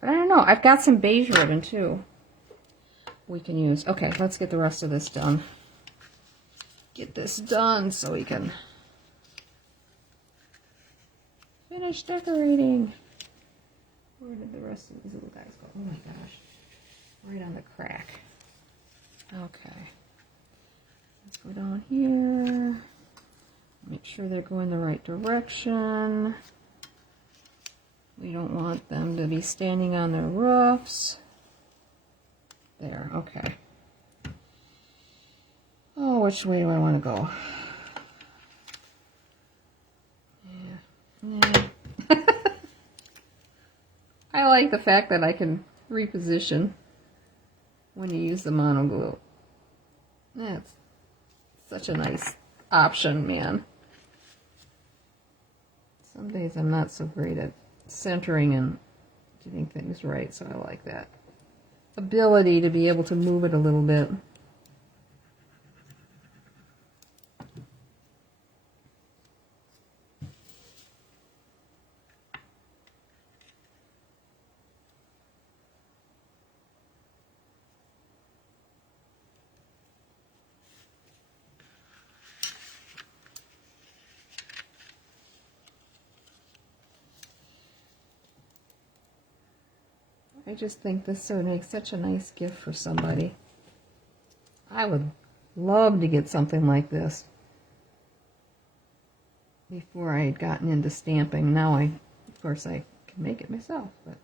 but I don't know. I've got some beige ribbon too we can use. Okay, let's get the rest of this done. Get this done so we can Finish decorating. Where did the rest of these little guys go? Oh my gosh. Right on the crack. Okay. Let's go down here. Make sure they're going the right direction. We don't want them to be standing on their roofs. There, okay. Oh, which way do I want to go? Yeah. I like the fact that I can reposition when you use the monoglue. That's such a nice option, man. Some days I'm not so great at centering and getting things right, so I like that ability to be able to move it a little bit. I just think this would make such a nice gift for somebody. I would love to get something like this before I had gotten into stamping. Now of course, I can make it myself, but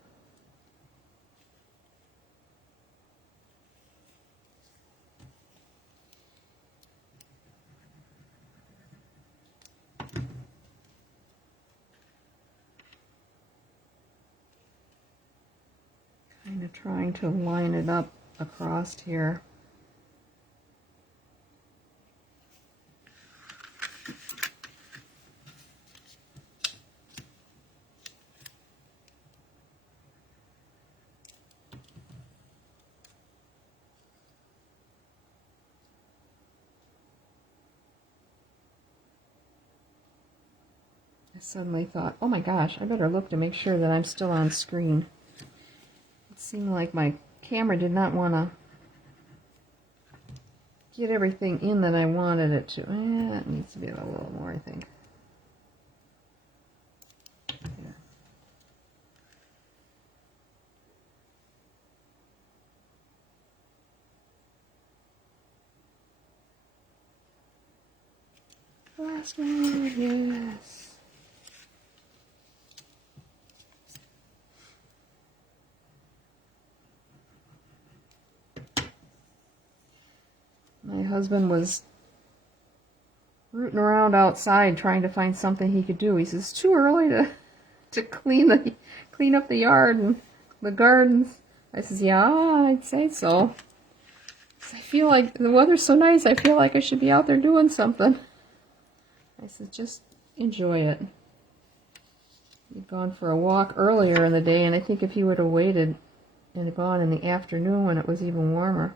kind of trying to line it up across here. I suddenly thought, oh my gosh, I better look to make sure that I'm still on screen. It seemed like my camera did not want to get everything in that I wanted it to. It needs to be a little more, I think. Here. Last one, yes. My husband was rooting around outside trying to find something he could do. He says, it's too early to clean up the yard and the gardens. I says, yeah, I'd say so. I feel like the weather's so nice, I feel like I should be out there doing something. I said, just enjoy it. We'd gone for a walk earlier in the day, and I think if he would have waited and gone in the afternoon when it was even warmer,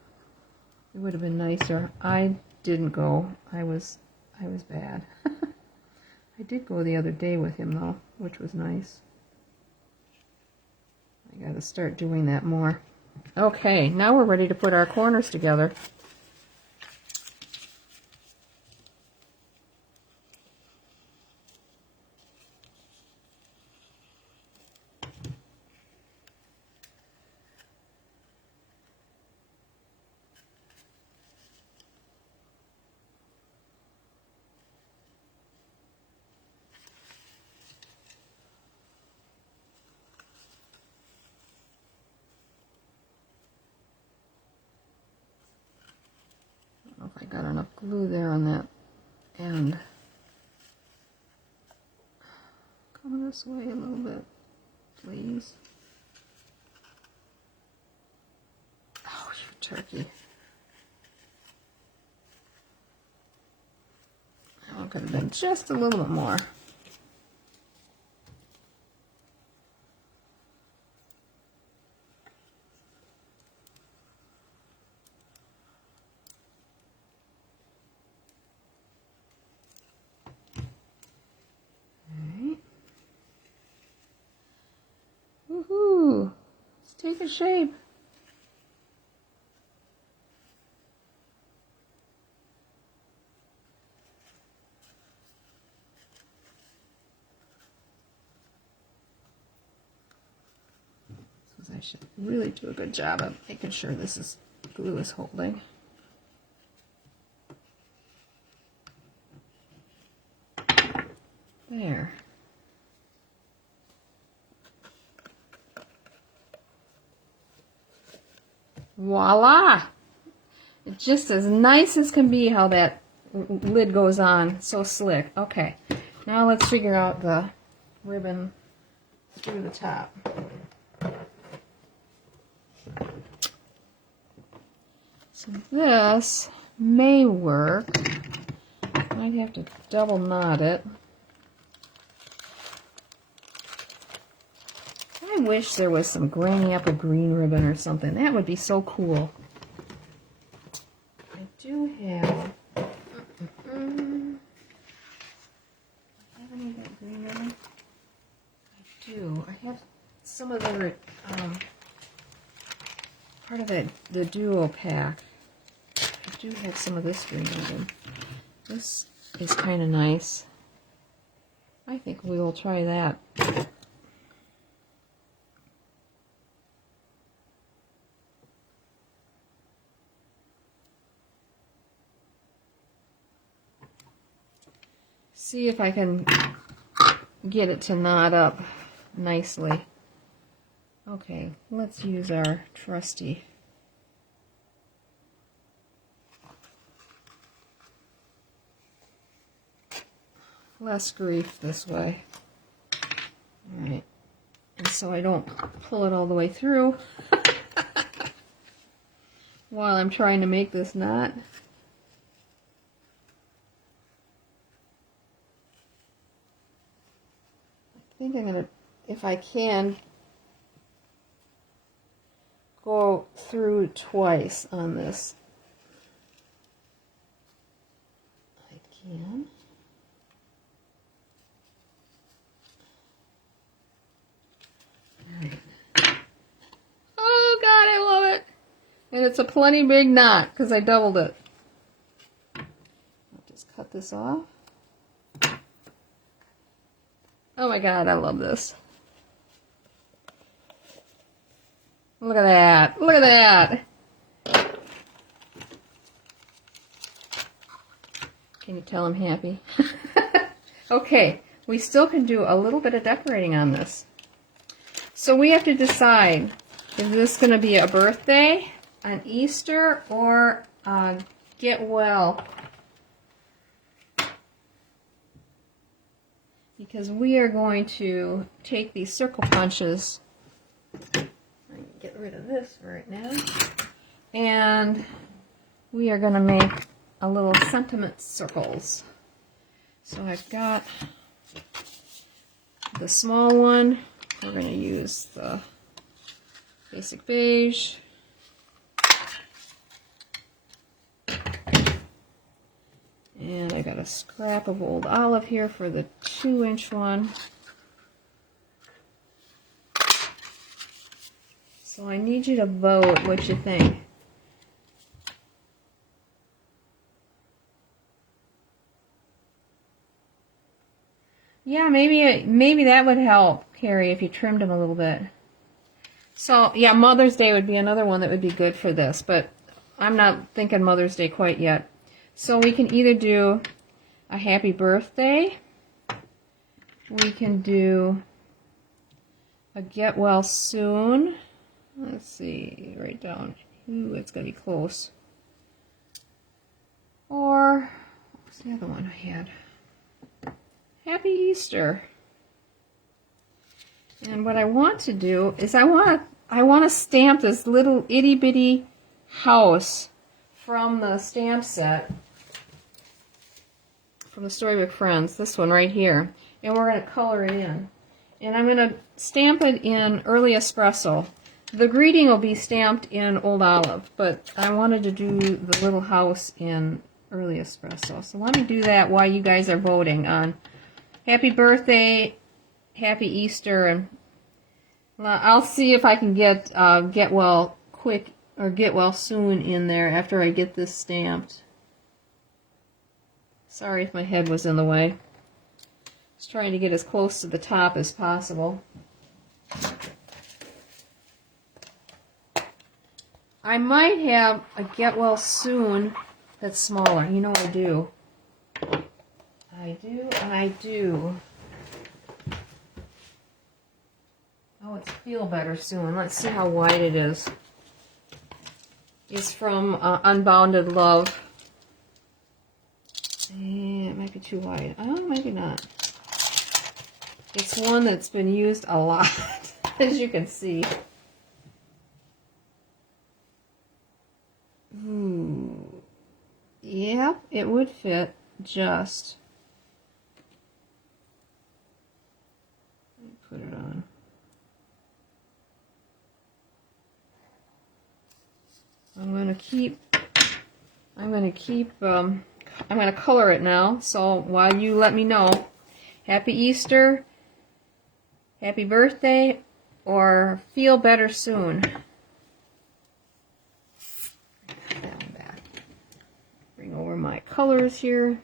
it would have been nicer. I didn't go. I was bad. I did go the other day with him, though, which was nice. I got to start doing that more. Okay, now we're ready to put our corners together. I don't know if I got enough glue there on that end. Come this way a little bit, please. Oh, you turkey. Oh, it could have been just a little bit more. Woohoo! It's taking shape. I should really do a good job of making sure glue is holding. There. Voila! It's just as nice as can be how that lid goes on. So slick. Okay, now let's figure out the ribbon through the top. So this may work. Might have to double knot it. I wish there was some Granny Apple Green ribbon or something. That would be so cool. I do have... have any of that green ribbon? I do. I have some of the part of the duo pack. I do have some of this green ribbon. This is kind of nice. I think we will try that. See if I can get it to knot up nicely. Okay, let's use our trusty less grief this way. Alright, and so I don't pull it all the way through while I'm trying to make this knot. I think I'm going to, if I can, go through twice on this. I can. All right. Oh God, I love it. And it's a plenty big knot because I doubled it. I'll just cut this off. Oh my God, I love this. Look at that. Look at that. Can you tell I'm happy? Okay, we still can do a little bit of decorating on this. So we have to decide, is this going to be a birthday, an Easter, or a get well? Because we are going to take these circle punches, get rid of this right now, and we are going to make a little sentiment circles. So I've got the small one. We're going to use the basic beige. And I got a scrap of old olive here for the 2-inch one. So I need you to vote what you think. Yeah, maybe that would help, Carrie, if you trimmed them a little bit. So yeah, Mother's Day would be another one that would be good for this, but I'm not thinking Mother's Day quite yet. So we can either do a happy birthday, we can do a get well soon. Let's see, right down. Ooh, it's going to be close. Or, what's the other one I had? Happy Easter. And what I want to do is I want to stamp this little itty bitty house from the stamp set from the Storybook Friends, this one right here, and we're going to color it in. And I'm going to stamp it in Early Espresso. The greeting will be stamped in Old Olive, but I wanted to do the little house in Early Espresso. So let me do that while you guys are voting on Happy Birthday, Happy Easter, and I'll see if I can get well quick or get well soon in there after I get this stamped. Sorry if my head was in the way. Just trying to get as close to the top as possible. I might have a Get Well Soon that's smaller. You know I do. I do. Oh, it's Feel Better Soon. Let's see how wide it is. It's from Unbounded Love. It might be too wide. Oh, maybe not. It's one that's been used a lot, as you can see. Yep, it would fit just. Let me put it on. I'm going to color it now. So while you let me know, Happy Easter, Happy Birthday, or Feel Better Soon. That one back. Bring over my colors here.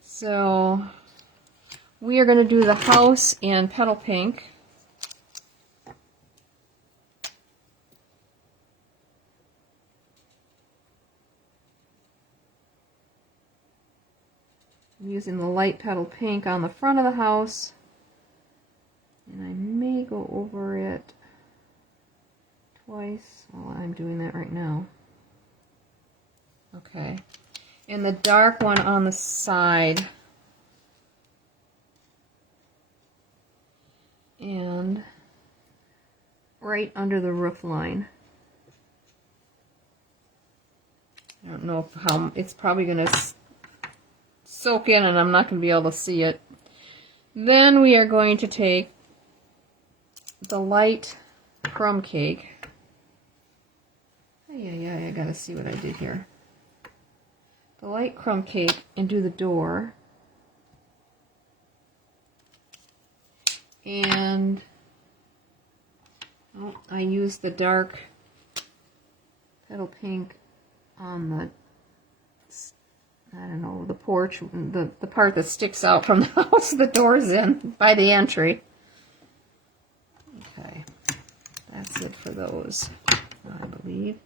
So we are going to do the house in Petal Pink. I'm using the light petal pink on the front of the house, and I may go over it twice. Well, I'm doing that right now. Okay, and the dark one on the side, and right under the roof line. I don't know how it's probably going to soak in and I'm not going to be able to see it. Then we are going to take the light crumb cake. I gotta see what I did here. The light crumb cake and do the door. And I used the dark petal pink on the, I don't know, the porch, the part that sticks out from the house the door's in by the entry. Okay, that's it for those, I believe.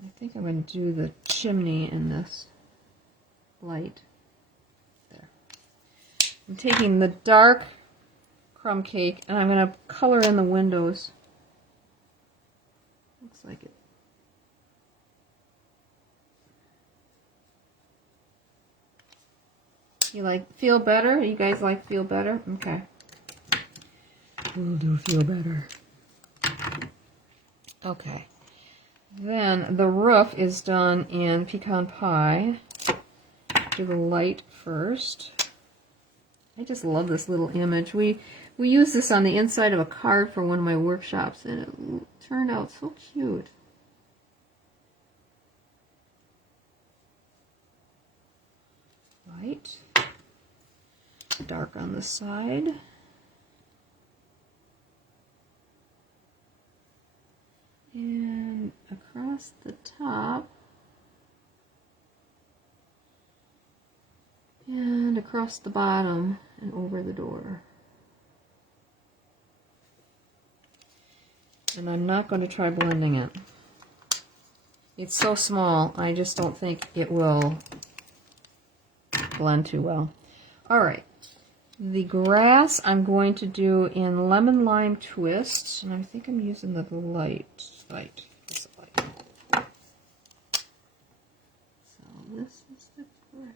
I think I'm going to do the chimney in this light. There. I'm taking the dark crumb cake and I'm going to color in the windows. Looks like it. You like Feel Better? You guys like Feel Better? Okay. We'll do Feel Better. Okay. Then the roof is done in Pecan Pie. Do the light first. I just love this little image. We used this on the inside of a card for one of my workshops, and it turned out so cute. Light. Dark on the side. And across the top. And across the bottom and over the door. And I'm not going to try blending it. It's so small, I just don't think it will blend too well. Alright, the grass I'm going to do in Lemon Lime Twist, and I think I'm using the light. So this is the grass.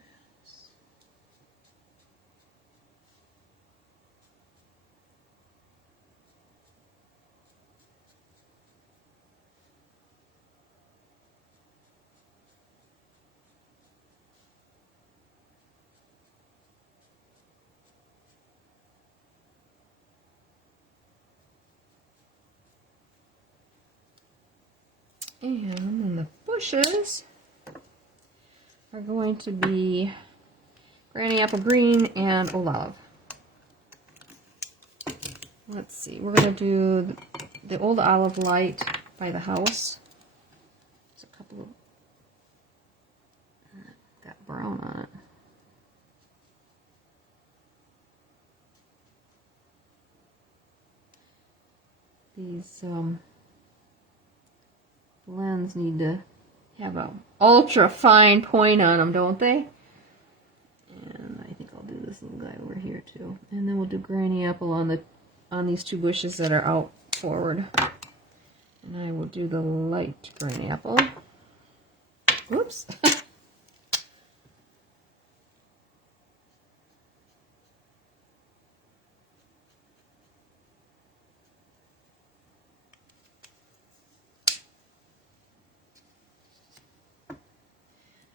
And then the bushes are going to be Granny Apple Green and Old Olive. Let's see, we're going to do the Old Olive light by the house. There's a couple of, got brown on it. These blends need to have a ultra fine point on them, don't they? And I think I'll do this little guy over here too. And then we'll do Granny Apple on these two bushes that are out forward. And I will do the light Granny Apple. Whoops.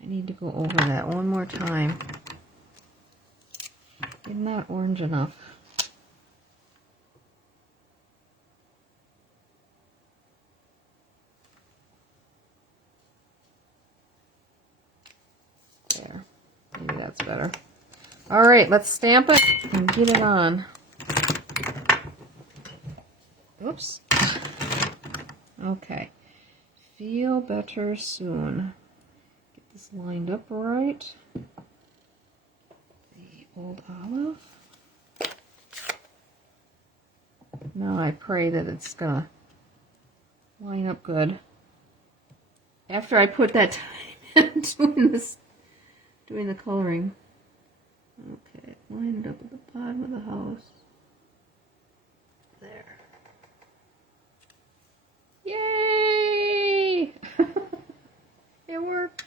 I need to go over that one more time. Isn't that orange enough? There. Maybe that's better. All right, let's stamp it and get it on. Oops. Okay. Feel better soon. Get this lined up right. The Old Olive. Now I pray that it's gonna line up good. After I put that time doing the coloring. Okay, line it up at the bottom of the house. There. Yay! It worked.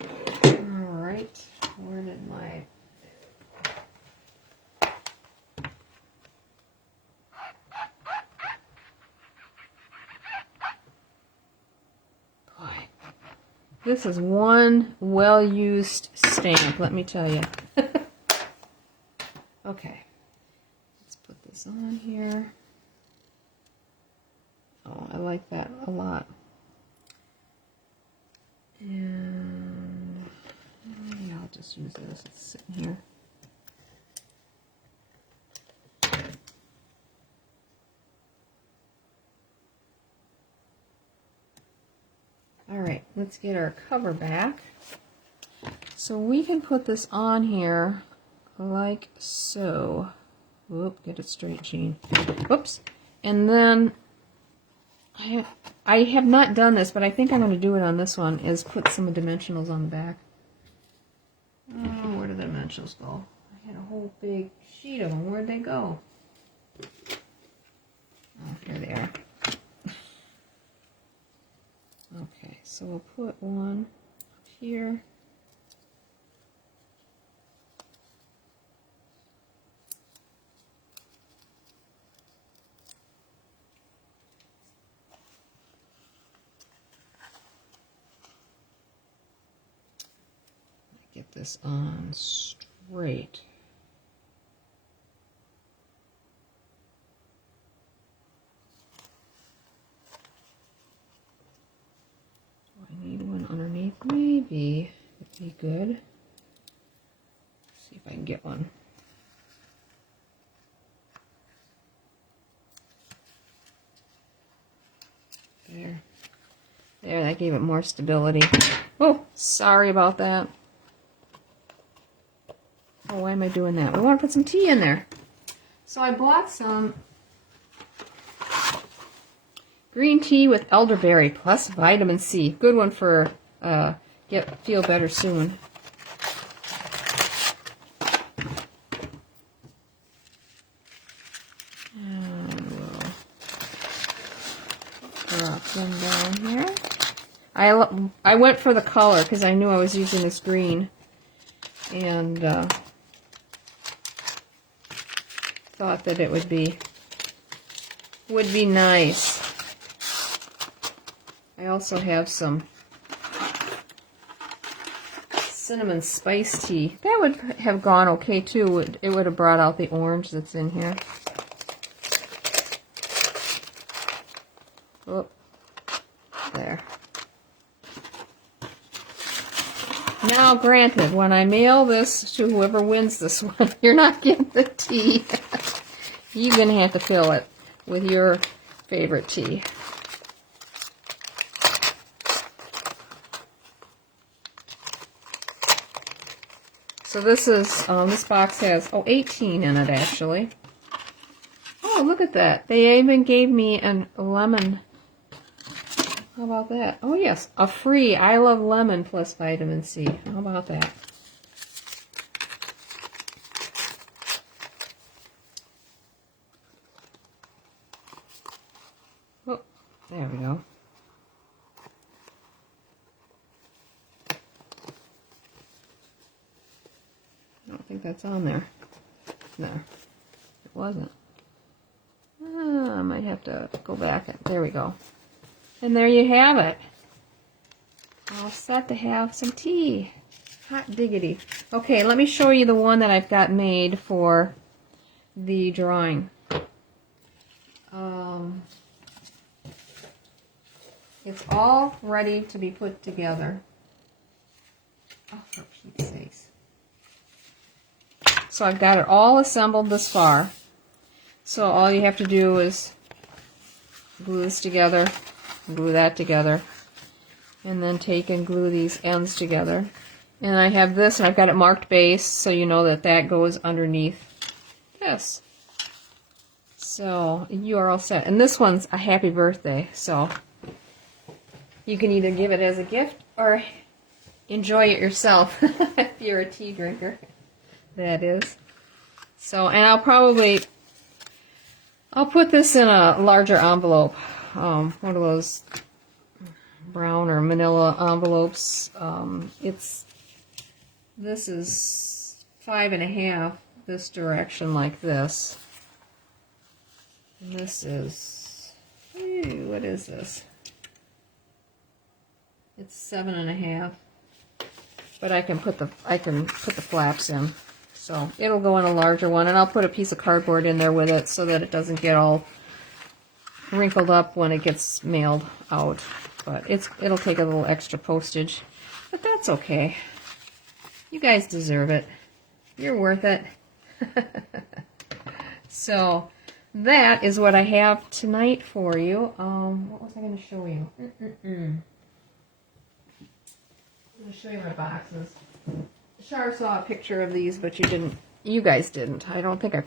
All right, where did my... Boy, this is one well-used stamp, let me tell you. Okay, let's put this on here. Oh, I like that a lot. And yeah, I'll just use this. It's sitting here. All right, let's get our cover back. So we can put this on here like so. Whoop, get it straight, Jean. Whoops. And then I have not done this, but I think I'm going to do it on this one, is put some dimensionals on the back. Oh, where did the dimensionals go? I had a whole big sheet of them. Where'd they go? Oh, here they are. Okay, so we'll put one up here. Get this on straight. Do I need one underneath? Maybe would be good. Let's see if I can get one. There. There, that gave it more stability. Oh, sorry about that. Oh, why am I doing that? We want to put some tea in there. So I bought some green tea with elderberry plus vitamin C. Good one for feel better soon. And we'll drop them down here. I went for the color because I knew I was using this green. And thought that it would be nice. I also have some cinnamon spice tea. That would have gone okay too. It would have brought out the orange that's in here. Oh, there. Now, granted, when I mail this to whoever wins this one, you're not getting the tea. You're going to have to fill it with your favorite tea. So this is, this box has, 18 in it actually. Oh, look at that. They even gave me a lemon. How about that? Oh yes, a free I Love Lemon plus vitamin C. How about that? Oh, there we go. I don't think that's on there. No, it wasn't. I might have to go back. There we go. And there you have it. All set to have some tea. Hot diggity. Okay, let me show you the one that I've got made for the drawing. It's all ready to be put together. Oh, for Pete's sakes. So I've got it all assembled this far. So all you have to do is glue this together, glue that together, and then take and glue these ends together. And I have this, and I've got it marked base, so you know that that goes underneath this. So you are all set. And this one's a happy birthday, so you can either give it as a gift or enjoy it yourself if you're a tea drinker. That is. So, and I'll put this in a larger envelope. One of those brown or manila envelopes. This is 5.5 this direction like this. And this is, what is this? It's 7.5. But I can put the flaps in. So it'll go in a larger one, and I'll put a piece of cardboard in there with it so that it doesn't get all wrinkled up when it gets mailed out. But it'll take a little extra postage, but that's okay. You guys deserve it. You're worth it. So that is what I have tonight for you. What was I going to show you? I'm going to show you my boxes. Shar saw a picture of these, but you guys didn't. I don't think I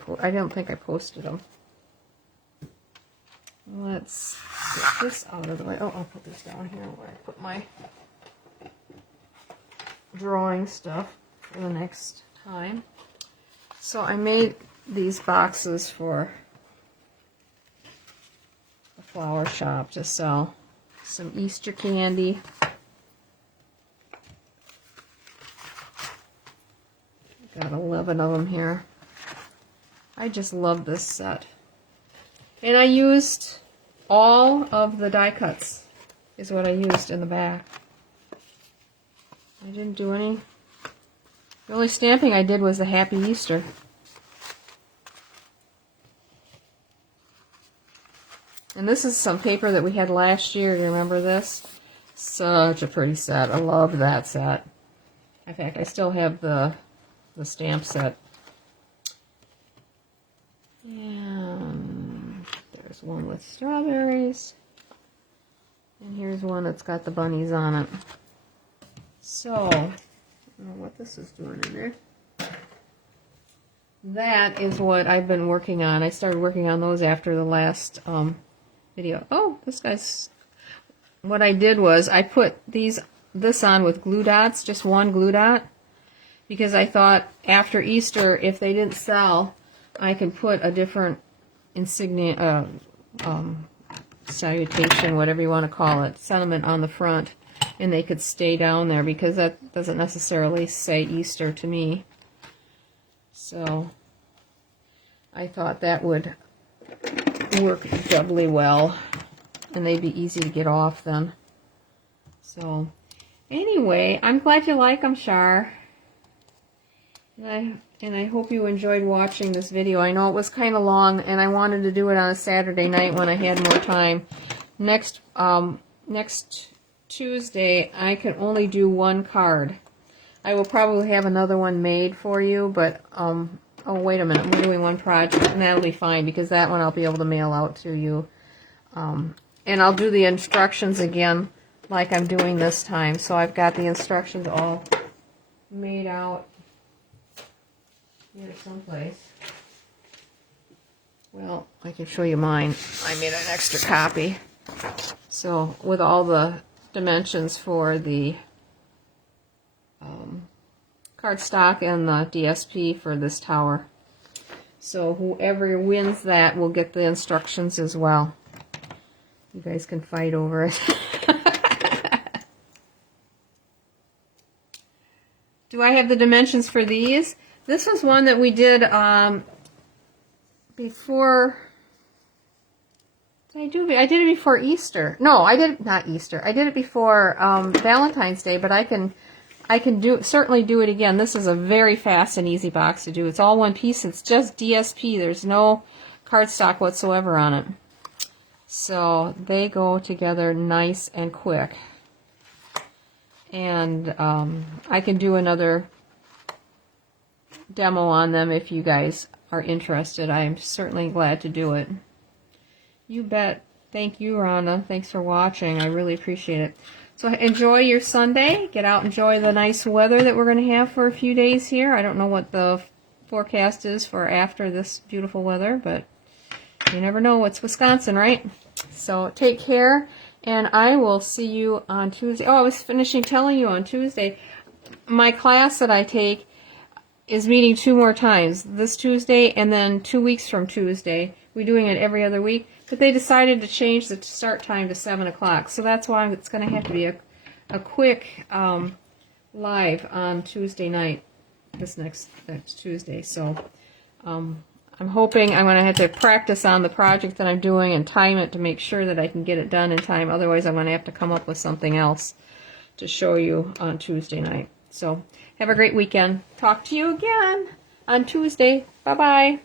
posted them. Let's get this out of the way. Oh, I'll put this down here where I put my drawing stuff for the next time. So I made these boxes for a flower shop to sell some Easter candy. Got 11 of them here. I just love this set. And I used all of the die cuts is what I used in the back. I didn't do any. The only stamping I did was the Happy Easter. And this is some paper that we had last year. Do you remember this? Such a pretty set. I love that set. In fact, I still have the stamp set. And there's one with strawberries. And here's one that's got the bunnies on it. So, I don't know what this is doing in there. That is what I've been working on. I started working on those after the last video. Oh, this guy's... What I did was I put this on with glue dots, just one glue dot. Because I thought after Easter, if they didn't sell, I can put a different insignia, salutation, whatever you want to call it, sentiment on the front, and they could stay down there, because that doesn't necessarily say Easter to me. So I thought that would work doubly well, and they'd be easy to get off then. So anyway, I'm glad you like them, Shar. And I hope you enjoyed watching this video. I know it was kind of long, and I wanted to do it on a Saturday night when I had more time. Next Tuesday, I can only do one card. I will probably have another one made for you, but, oh, wait a minute. We're doing one project, and that'll be fine, because that one I'll be able to mail out to you. And I'll do the instructions again like I'm doing this time. So I've got the instructions all made out. here someplace. Well, I can show you mine. I made an extra copy. So with all the dimensions for the cardstock and the DSP for this tower. So whoever wins that will get the instructions as well. You guys can fight over it. Do I have the dimensions for these? This was one that we did before. I did it before Easter. No, I did not Easter. I did it before Valentine's Day, but I can certainly do it again. This is a very fast and easy box to do. It's all one piece. It's just DSP. There's no cardstock whatsoever on it. So they go together nice and quick. And I can do another demo on them if you guys are interested. I'm certainly glad to do it. You bet. Thank you, Rhonda. Thanks for watching. I really appreciate it. So enjoy your Sunday. Get out and enjoy the nice weather that we're going to have for a few days here. I don't know what the forecast is for after this beautiful weather, but you never know. It's Wisconsin, right? So take care, and I will see you on Tuesday. Oh, I was finishing telling you on Tuesday. My class that I take is meeting 2 more times. This Tuesday and then 2 weeks from Tuesday. We're doing it every other week. But they decided to change the start time to 7 o'clock. So that's why it's going to have to be a quick live on Tuesday night, this next Tuesday. So I'm hoping I'm going to have to practice on the project that I'm doing and time it to make sure that I can get it done in time. Otherwise, I'm going to have to come up with something else to show you on Tuesday night. So have a great weekend. Talk to you again on Tuesday. Bye-bye.